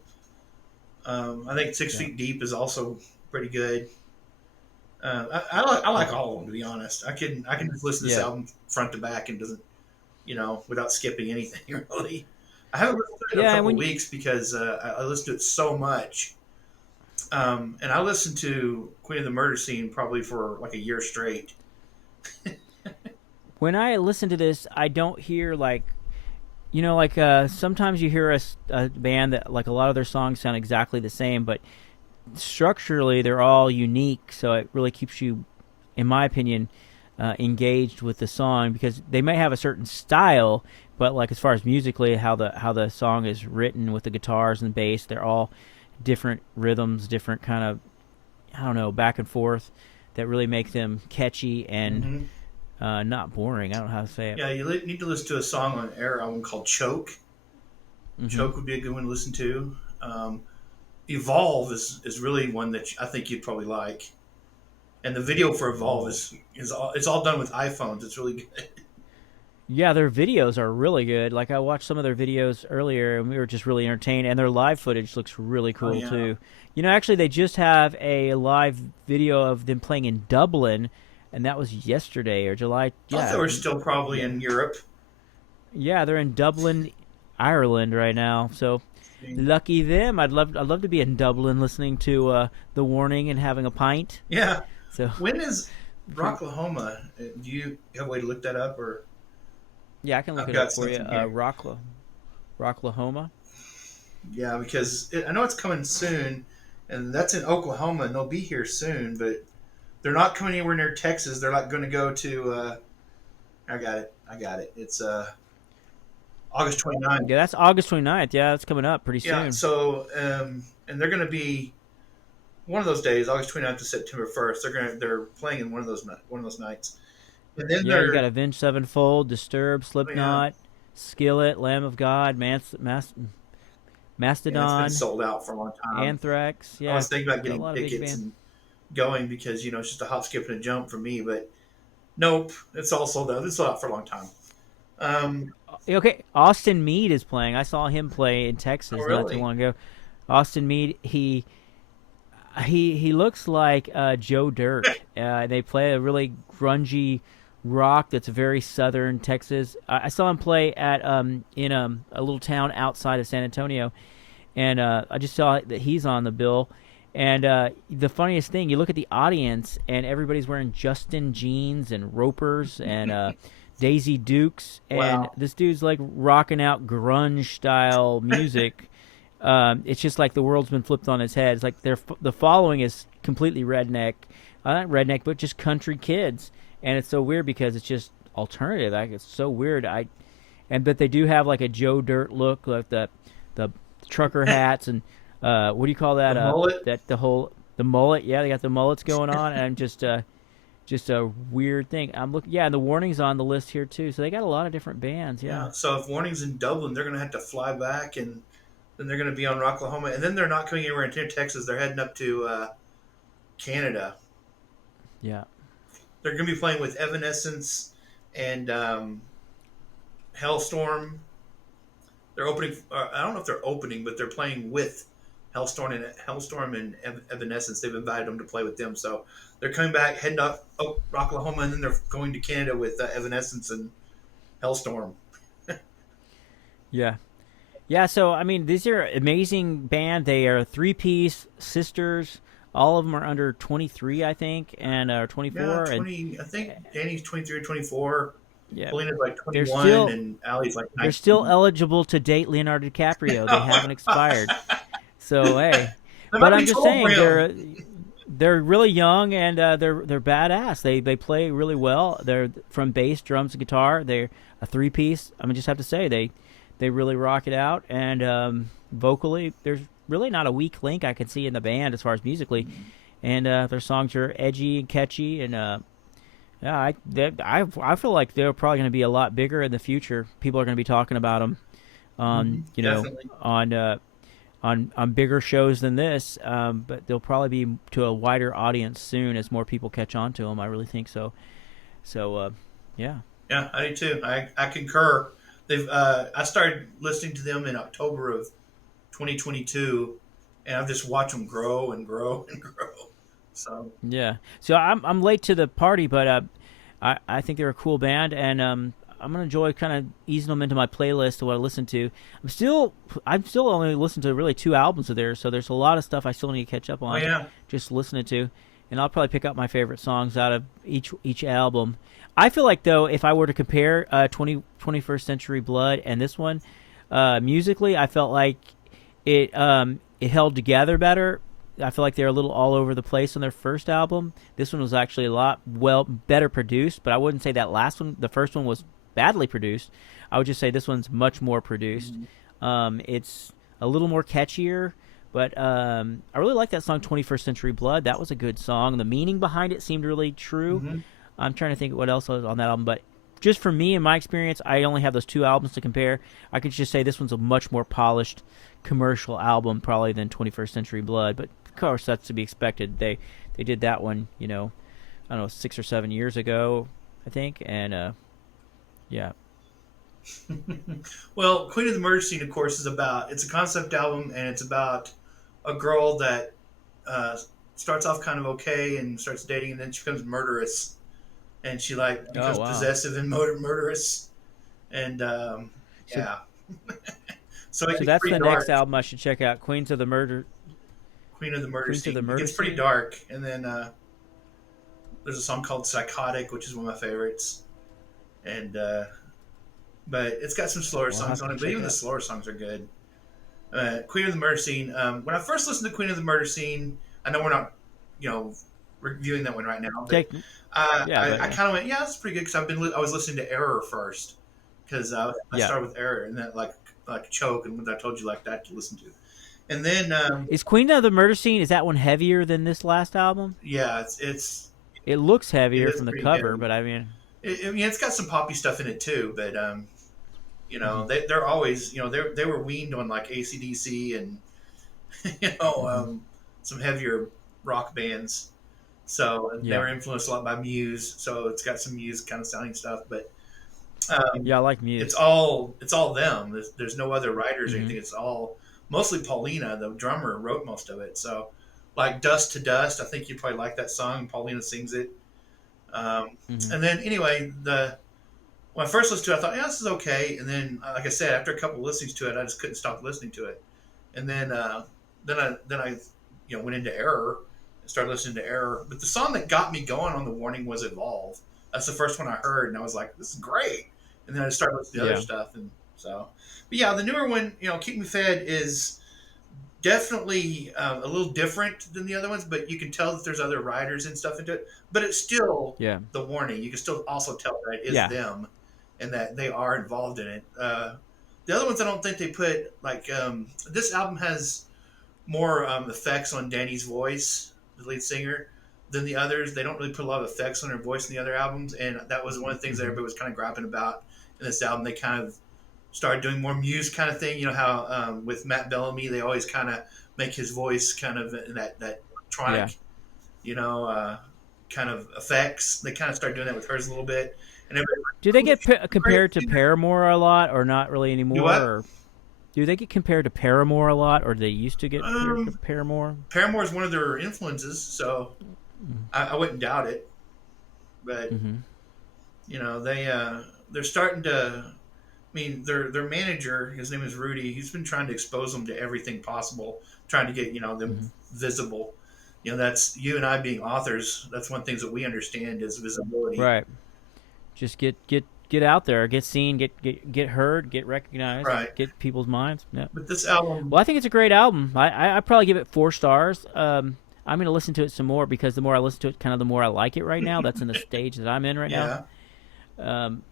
I think 6 Feet Deep is also pretty good. I like all of them, to be honest. I can just listen to this album front to back and doesn't, without skipping anything really. I haven't listened to it in a couple weeks because I listened to it so much. And I listened to Queen of the Murder Scene probably for like a year straight. When I listen to this, I don't hear sometimes you hear a band that like a lot of their songs sound exactly the same, but structurally they're all unique, so it really keeps you, in my opinion, engaged with the song, because they may have a certain style, but like as far as musically how the song is written with the guitars and the bass, they're all different rhythms, different kind of, I don't know, back and forth that really make them catchy and not boring. I don't know how to say it. Yeah, you need to listen to a song on Air album called Choke. Choke would be a good one to listen to. Evolve is really one that I think you'd probably like, and the video for Evolve it's all done with iPhones. It's really good. Yeah, their videos are really good. Like I watched some of their videos earlier, and we were just really entertained. And their live footage looks really cool too. Actually, they just have a live video of them playing in Dublin, and that was yesterday or July. I thought they were still probably in Europe. Yeah, they're in Dublin, Ireland right now. So lucky them. I'd love to be in Dublin listening to The Warning and having a pint. Yeah. So When is Rocklahoma? Do you have a way to look that up, or yeah, I can look I've it up got for you. something here? Rocklahoma. Yeah, because I know it's coming soon, and that's in Oklahoma, and they'll be here soon, but they're not coming anywhere near Texas. They're not going to go to. I got it. I got it. It's August 29th. Yeah, that's August 29th. Yeah, that's coming up pretty Yeah. soon. So, and they're going to be one of those days, August 29th to September 1st. They're playing in one of those nights, and then Yeah, you got they're Avenged Sevenfold, Disturbed, yeah, Slipknot, Skillet, Lamb of God, yeah, it's been Mastodon, sold out for a long time. Anthrax. I Yeah, was thinking about got a getting lot of big tickets bands. and going because it's just a hop, skip, and a jump for me, but nope, it's all sold out. It's sold out for a long time. Um, Okay, Austin Mead is playing. I saw him play in oh Texas not too really? long ago. Austin Mead, he looks like Joe Dirt. They play a really grungy rock that's very southern Texas. I saw him play at in a little town outside of San Antonio, and I just saw that he's on the bill. And the funniest thing, you look at the audience, and everybody's wearing Justin jeans and ropers and Daisy Dukes, and Wow. this dude's like rocking out grunge style music. It's just like the world's been flipped on its head. It's like the following is completely redneck, not redneck, but just country kids, and it's so weird because it's just alternative. Like it's so weird. But they do have like a Joe Dirt look, like the trucker hats and what do you call The that? mullet. The mullet. Yeah, they got the mullets going on, and just a weird thing. I'm looking. Yeah, and the Warning's on the list here too. So they got a lot of different bands. Yeah. Yeah. So if Warning's in Dublin, they're going to have to fly back, and then they're going to be on Rocklahoma, and then they're not coming anywhere near Texas. They're heading up to Canada. Yeah. They're going to be playing with Evanescence and Hellstorm. They're opening. I don't know if they're opening, but they're playing with Hellstorm and Evanescence. They've invited them to play with them, so they're coming back, heading up Rocklahoma, and then they're going to Canada with Evanescence and Hellstorm. Yeah. Yeah, so I mean, these are amazing band. They are three-piece sisters. All of them are under 23, I think, and are Yeah, 24. And 20. I think Danny's 23 or 24. yeah, Polina's like they're 21, still and Allie's like they're still 19. eligible to date Leonardo DiCaprio. They haven't expired. So hey, That but might I'm be just tall for saying him. they're really young and they're badass. They play really well. They're from bass, drums, and guitar. They're a three-piece. I mean, just have to say they really rock it out. And vocally, there's really not a weak link I can see in the band as far as musically. And their songs are edgy and catchy. And yeah, I feel like they're probably going to be a lot bigger in the future. People are going to be talking about them on Definitely. on bigger shows than this. But they'll probably be to a wider audience soon as more people catch on to them. I really think so. So yeah. Yeah, I do too. I concur. They've I started listening to them in October of 2022, and I've just watched them grow and grow and grow. So Yeah. So I'm late to the party, but I think they're a cool band, and I'm gonna enjoy kind of easing them into my playlist of what I listen to. I'm still only listened to really two albums of theirs, so there's a lot of stuff I still need to catch up oh on, yeah, just listening to, and I'll probably pick up my favorite songs out of each album. I feel like though, if I were to compare 21st Century Blood and this one, musically, I felt like it held together better. I feel like they're a little all over the place on their first album. This one was actually a lot better produced, but I wouldn't say that last one, the first one, was badly produced. I would just say this one's much more produced. It's a little more catchier, but I really like that song 21st Century Blood. That was a good song. The meaning behind it seemed really true. mm-hmm. I'm trying to think what else was on that album, but just for me, in my experience, I only have those two albums to compare. I could just say this one's a much more polished commercial album probably than 21st Century Blood, but of course that's to be expected. They did that one, I don't know, 6 or 7 years ago, I think, and yeah. Well, Queen of the Murder Scene, of course, it's a concept album, and it's about a girl that uh, starts off kind of okay and starts dating, and then she becomes murderous, and she like Oh becomes wow. possessive and murderous. and So, yeah. So it so gets that's pretty the dark. next album I should check out. Queen of the Murder Queens of the Scene. It Murder gets pretty Scene. dark, and then there's a song called Psychotic, which is one of my favorites, and but it's got some slower We'll have songs to on it. But check even it the out. slower songs are good. Queen of the Murder Scene. When I first listened to Queen of the Murder Scene, I know we're not, reviewing that one right now, but Take, yeah, but I kind of went, yeah, that's pretty good because I was listening to Error first because I yeah. started with Error and then like Choke and what I told you like that to listen to, and then Is Queen of the Murder Scene, is that one heavier than this last album? yeah, it's It looks it heavier is from the pretty cover, heavy. but I mean, I mean, it's got some poppy stuff in it too, but mm-hmm, they're always they were weaned on like ACDC and mm-hmm, some heavier rock bands. So they yeah, were influenced a lot by Muse. So it's got some Muse kind of sounding stuff, but yeah. I like Muse. it's all them. There's no other writers or Mm-hmm, anything. It's all mostly Paulina, the drummer, wrote most of it. So like Dust to Dust, I think you probably like that song. Paulina sings it. mm-hmm, And then anyway, the when I first listened to it, I thought, yeah, this is okay. And then, like I said, after a couple of listenings to it, I just couldn't stop listening to it. And then I went into Error and started listening to Error. But the song that got me going on The Warning was Evolve. That's the first one I heard, and I was like, this is great. And then I started listening to other yeah, stuff, and so. But yeah, the newer one, Keep Me Fed is definitely a little different than the other ones, but you can tell that there's other writers and stuff into it. But it's still yeah, The Warning. You can still also tell that it is yeah. them and that they are involved in it. The other ones, I don't think they put like this album has more effects on Danny's voice, the lead singer, than the others. They don't really put a lot of effects on her voice in the other albums, and that was one of the things that Mm-hmm. everybody was kind of griping about in this album. They kind of started doing more Muse kind of thing. You know how with Matt Bellamy, they always kind of make his voice kind of in that Yeah. electronic, kind of effects. They kind of started doing that with hers a little bit, and everybody Do they get great compared to singer. Paramore a lot, or not really Do anymore? what? Or do they get compared to Paramore a lot, or they used to get compared to Um, Paramore? Paramore is one of their influences, so I wouldn't doubt it. But Mm-hmm. they're starting to. I mean, their manager, his name is Rudy. He's been trying to expose them to everything possible, trying to get them Mm-hmm. visible. That's you and I being authors. That's one thing that we understand is visibility. Right. Just get out there, get seen, get heard, get recognized, Right. get people's minds. Yeah. But this album, Well, I think it's a great album. I probably give it 4 stars. I'm going to listen to it some more because the more I listen to it, kind of the more I like it right now. That's in the stage that I'm in right now. yeah, Um,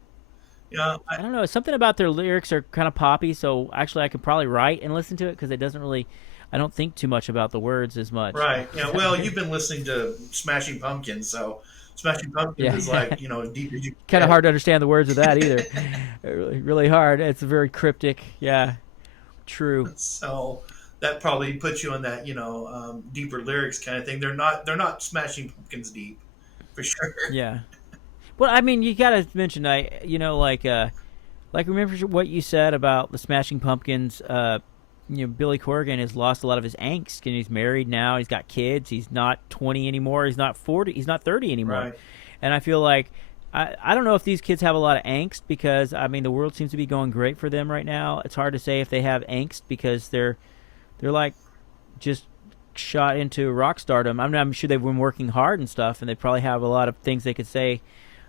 yeah, I don't know. Something about their lyrics are kind of poppy, so actually I could probably write and listen to it because it doesn't really. I don't think too much about the words as much. right. Yeah. Well, you've been listening to Smashing Pumpkins, so Smashing Pumpkins Yeah, is like as deep as you can kind of get. hard to understand the words of that either. Really hard. It's very cryptic. Yeah, true. So that probably puts you on that deeper lyrics kind of thing. They're not Smashing Pumpkins deep for sure. Yeah. Well, I mean, you gotta mention, like remember what you said about the Smashing Pumpkins. Billy Corgan has lost a lot of his angst, and he's married now. He's got kids. He's not 20 anymore. He's not 40. He's not 30 anymore. Right. And I feel like I don't know if these kids have a lot of angst because I mean the world seems to be going great for them right now. It's hard to say if they have angst because they're like just shot into rock stardom. I'm sure they've been working hard and stuff, and they probably have a lot of things they could say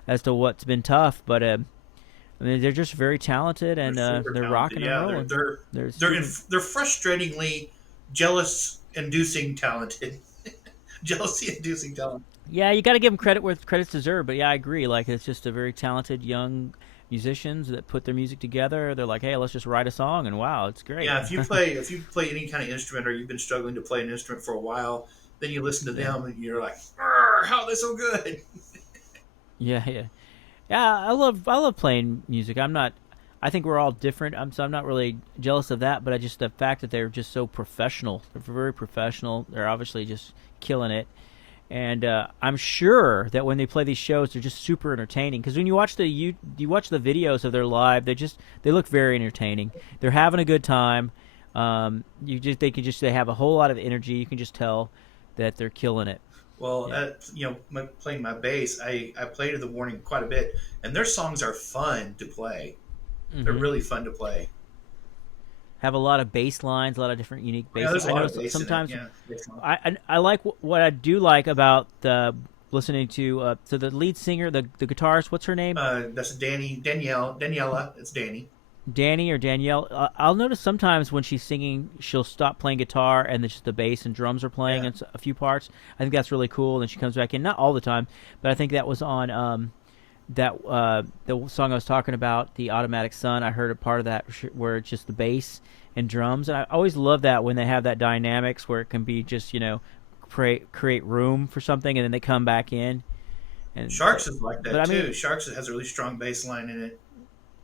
as to what's been tough. But I mean, they're just very talented, and They're super they're talented. rocking and Yeah, rolling. they're Super, they're frustratingly jealous-inducing talented, jealousy-inducing talent. yeah, you got to give them credit where credit's deserved. But yeah, I agree. Like it's just a very talented young musicians that put their music together. They're like, hey, let's just write a song, and wow, it's great. Yeah, if you play any kind of instrument or you've been struggling to play an instrument for a while, then you listen to Yeah, them and you're like, how are they so good? yeah. Yeah, I love playing music. I'm not. I think we're all different. So I'm not really jealous of that. But I just the fact that they're just so professional. They're very professional. They're obviously just killing it. And I'm sure that when they play these shows, they're just super entertaining. Because when you watch the videos of their live, they look very entertaining. They're having a good time. They have a whole lot of energy. You can just tell that they're killing it. Well, Yeah. playing my bass, I played The Warning quite a bit, and their songs are fun to play. They're really fun to play. Have a lot of bass lines, a lot of different unique bass. Yeah, there's a lot of bass sometimes in it. I like what I do like about the listening to so the lead singer, the guitarist, what's her name? That's Daniela. It's Danny. Danny or Danielle. I'll notice sometimes when she's singing, she'll stop playing guitar and then just the bass and drums are playing in a few parts. I think that's really cool. And she comes back in, not all the time, but I think that was on the song I was talking about, the Automatic Sun. I heard a part of that where it's just the bass and drums, and I always love that when they have that dynamics where it can be just create room for something, and then they come back in. And Sharks is like that too. Sharks has a really strong bass line in it.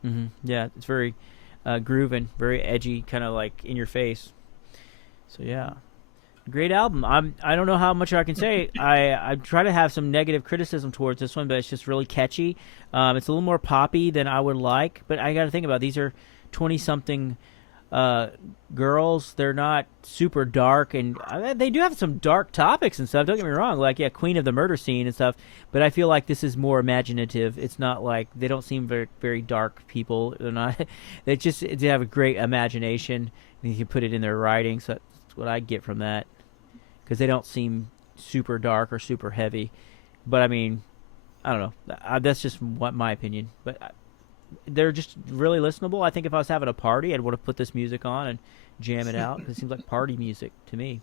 Mm-hmm. Yeah, it's very grooving, very edgy, kind of like in your face. So yeah, great album. I don't know how much I can say. I try to have some negative criticism towards this one, but it's just really catchy. It's a little more poppy than I would like, but I got to think about it. These are 20-something girls. They're not super dark, and they do have some dark topics and stuff. Don't get me wrong, like Queen of the Murder Scene and stuff. But I feel like this is more imaginative. It's not like they don't seem very very dark people. They're not. They have a great imagination, and you can put it in their writing. So that's what I get from that, because they don't seem super dark or super heavy. But I mean, I don't know. That's just my opinion. But they're just really listenable. I think if I was having a party, I'd want to put this music on and jam it out, because it seems like party music to me.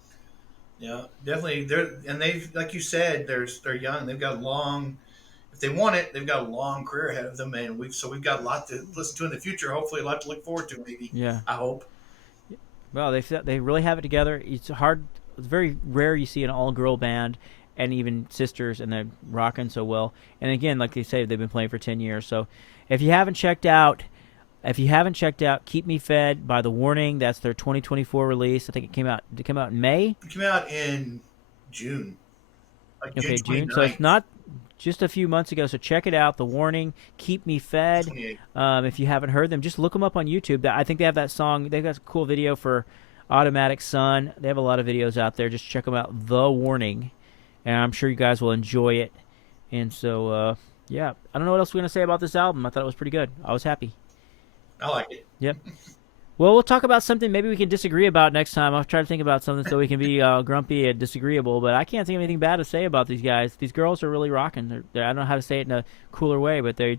Yeah, definitely. They've, like you said, they're young. They've got if they want it, they've got a long career ahead of them, and we've got a lot to listen to in the future. Hopefully, a lot to look forward to. Maybe. Yeah. I hope. Well, they really have it together. It's hard. It's very rare you see an all-girl band and even sisters, and they're rocking so well. And again, like they say, they've been playing for 10 years. So if you haven't checked out Keep Me Fed by The Warning, that's their 2024 release. I think it came out in May. It came out in June. Okay, June. So it's not just a few months ago. So check it out. The Warning, Keep Me Fed. If you haven't heard them, just look them up on YouTube. I think they have that song. They've got a cool video for Automatic Sun. They have a lot of videos out there. Just check them out. The Warning. And I'm sure you guys will enjoy it. And so, yeah. I don't know what else we're going to say about this album. I thought it was pretty good. I was happy. I like it. Yep. Well, we'll talk about something maybe we can disagree about next time. I'll try to think about something so we can be grumpy and disagreeable. But I can't think of anything bad to say about these guys. These girls are really rocking. I don't know how to say it in a cooler way, but they're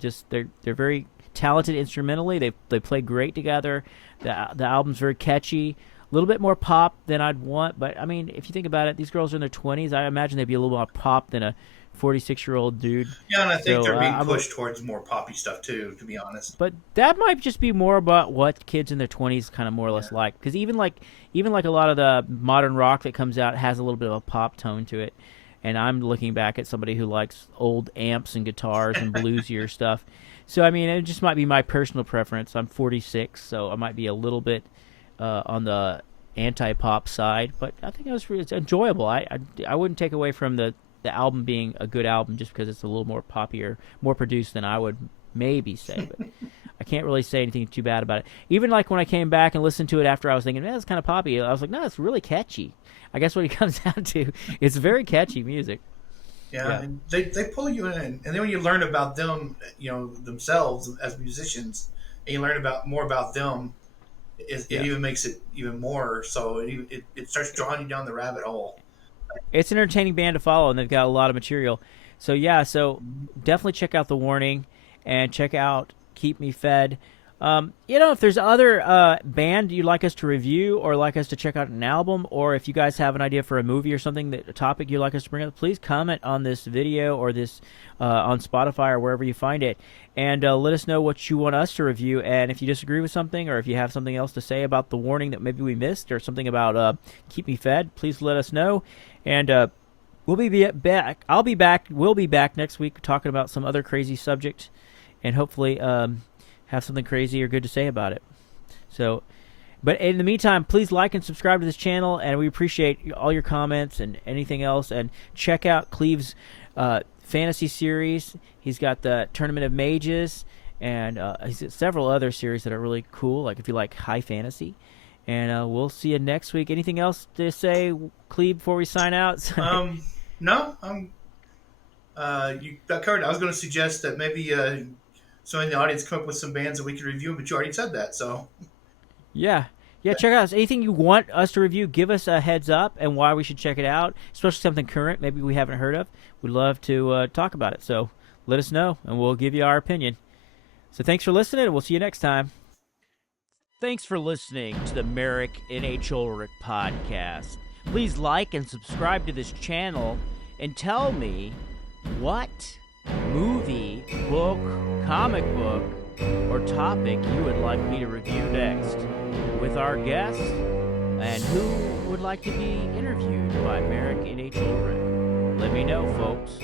very talented instrumentally. They play great together. The album's very catchy. A little bit more pop than I'd want, but I mean, if you think about it, these girls are in their 20s. I imagine they'd be a little more pop than a 46-year-old dude. Yeah, and I think they're being pushed towards more poppy stuff too, to be honest. But that might just be more about what kids in their 20s kind of more or less like, because even like a lot of the modern rock that comes out has a little bit of a pop tone to it. And I'm looking back at somebody who likes old amps and guitars and bluesier stuff. So I mean, it just might be my personal preference. I'm 46, so I might be a little bit on the anti-pop side, but I think it's enjoyable. I wouldn't take away from the album being a good album just because it's a little more poppier, more produced than I would maybe say, but I can't really say anything too bad about it. Even like when I came back and listened to it after I was thinking, man, it's kind of poppy, I was like, no, it's really catchy. I guess what it comes down to, it's very catchy music. Yeah. And they pull you in, and then when you learn about them, themselves as musicians, and you learn more about them, it even makes it even more. So it starts drawing you down the rabbit hole. It's an entertaining band to follow, and they've got a lot of material. So yeah, definitely check out The Warning and check out Keep Me Fed. If there's other band you'd like us to review or like us to check out an album, or if you guys have an idea for a movie or something, a topic you'd like us to bring up, please comment on this video or this on Spotify or wherever you find it, and let us know what you want us to review. And if you disagree with something, or if you have something else to say about The Warning that maybe we missed, or something about Keep Me Fed, please let us know. And we'll be back. I'll be back. We'll be back next week talking about some other crazy subject, and hopefully have something crazy or good to say about it. So, but in the meantime, please like and subscribe to this channel, and we appreciate all your comments and anything else. And check out Cleve's fantasy series. He's got the Tournament of Mages, and he's got several other series that are really cool, like if you like high fantasy. And we'll see you next week. Anything else to say, Cleve, before we sign out? No. You got covered. I was going to suggest that maybe so in the audience come up with some bands that we can review, but you already said that, so. Yeah. Yeah, check it out. Anything you want us to review, give us a heads up and why we should check it out, especially something current maybe we haven't heard of. We'd love to talk about it. So let us know, and we'll give you our opinion. So thanks for listening, and we'll see you next time. Thanks for listening to the Merrick and H. Ulrich podcast. Please like and subscribe to this channel, and tell me what movie, book, comic book, or topic you would like me to review next with our guests, and who would like to be interviewed by Merrick and H. Ulrich. Let me know, folks.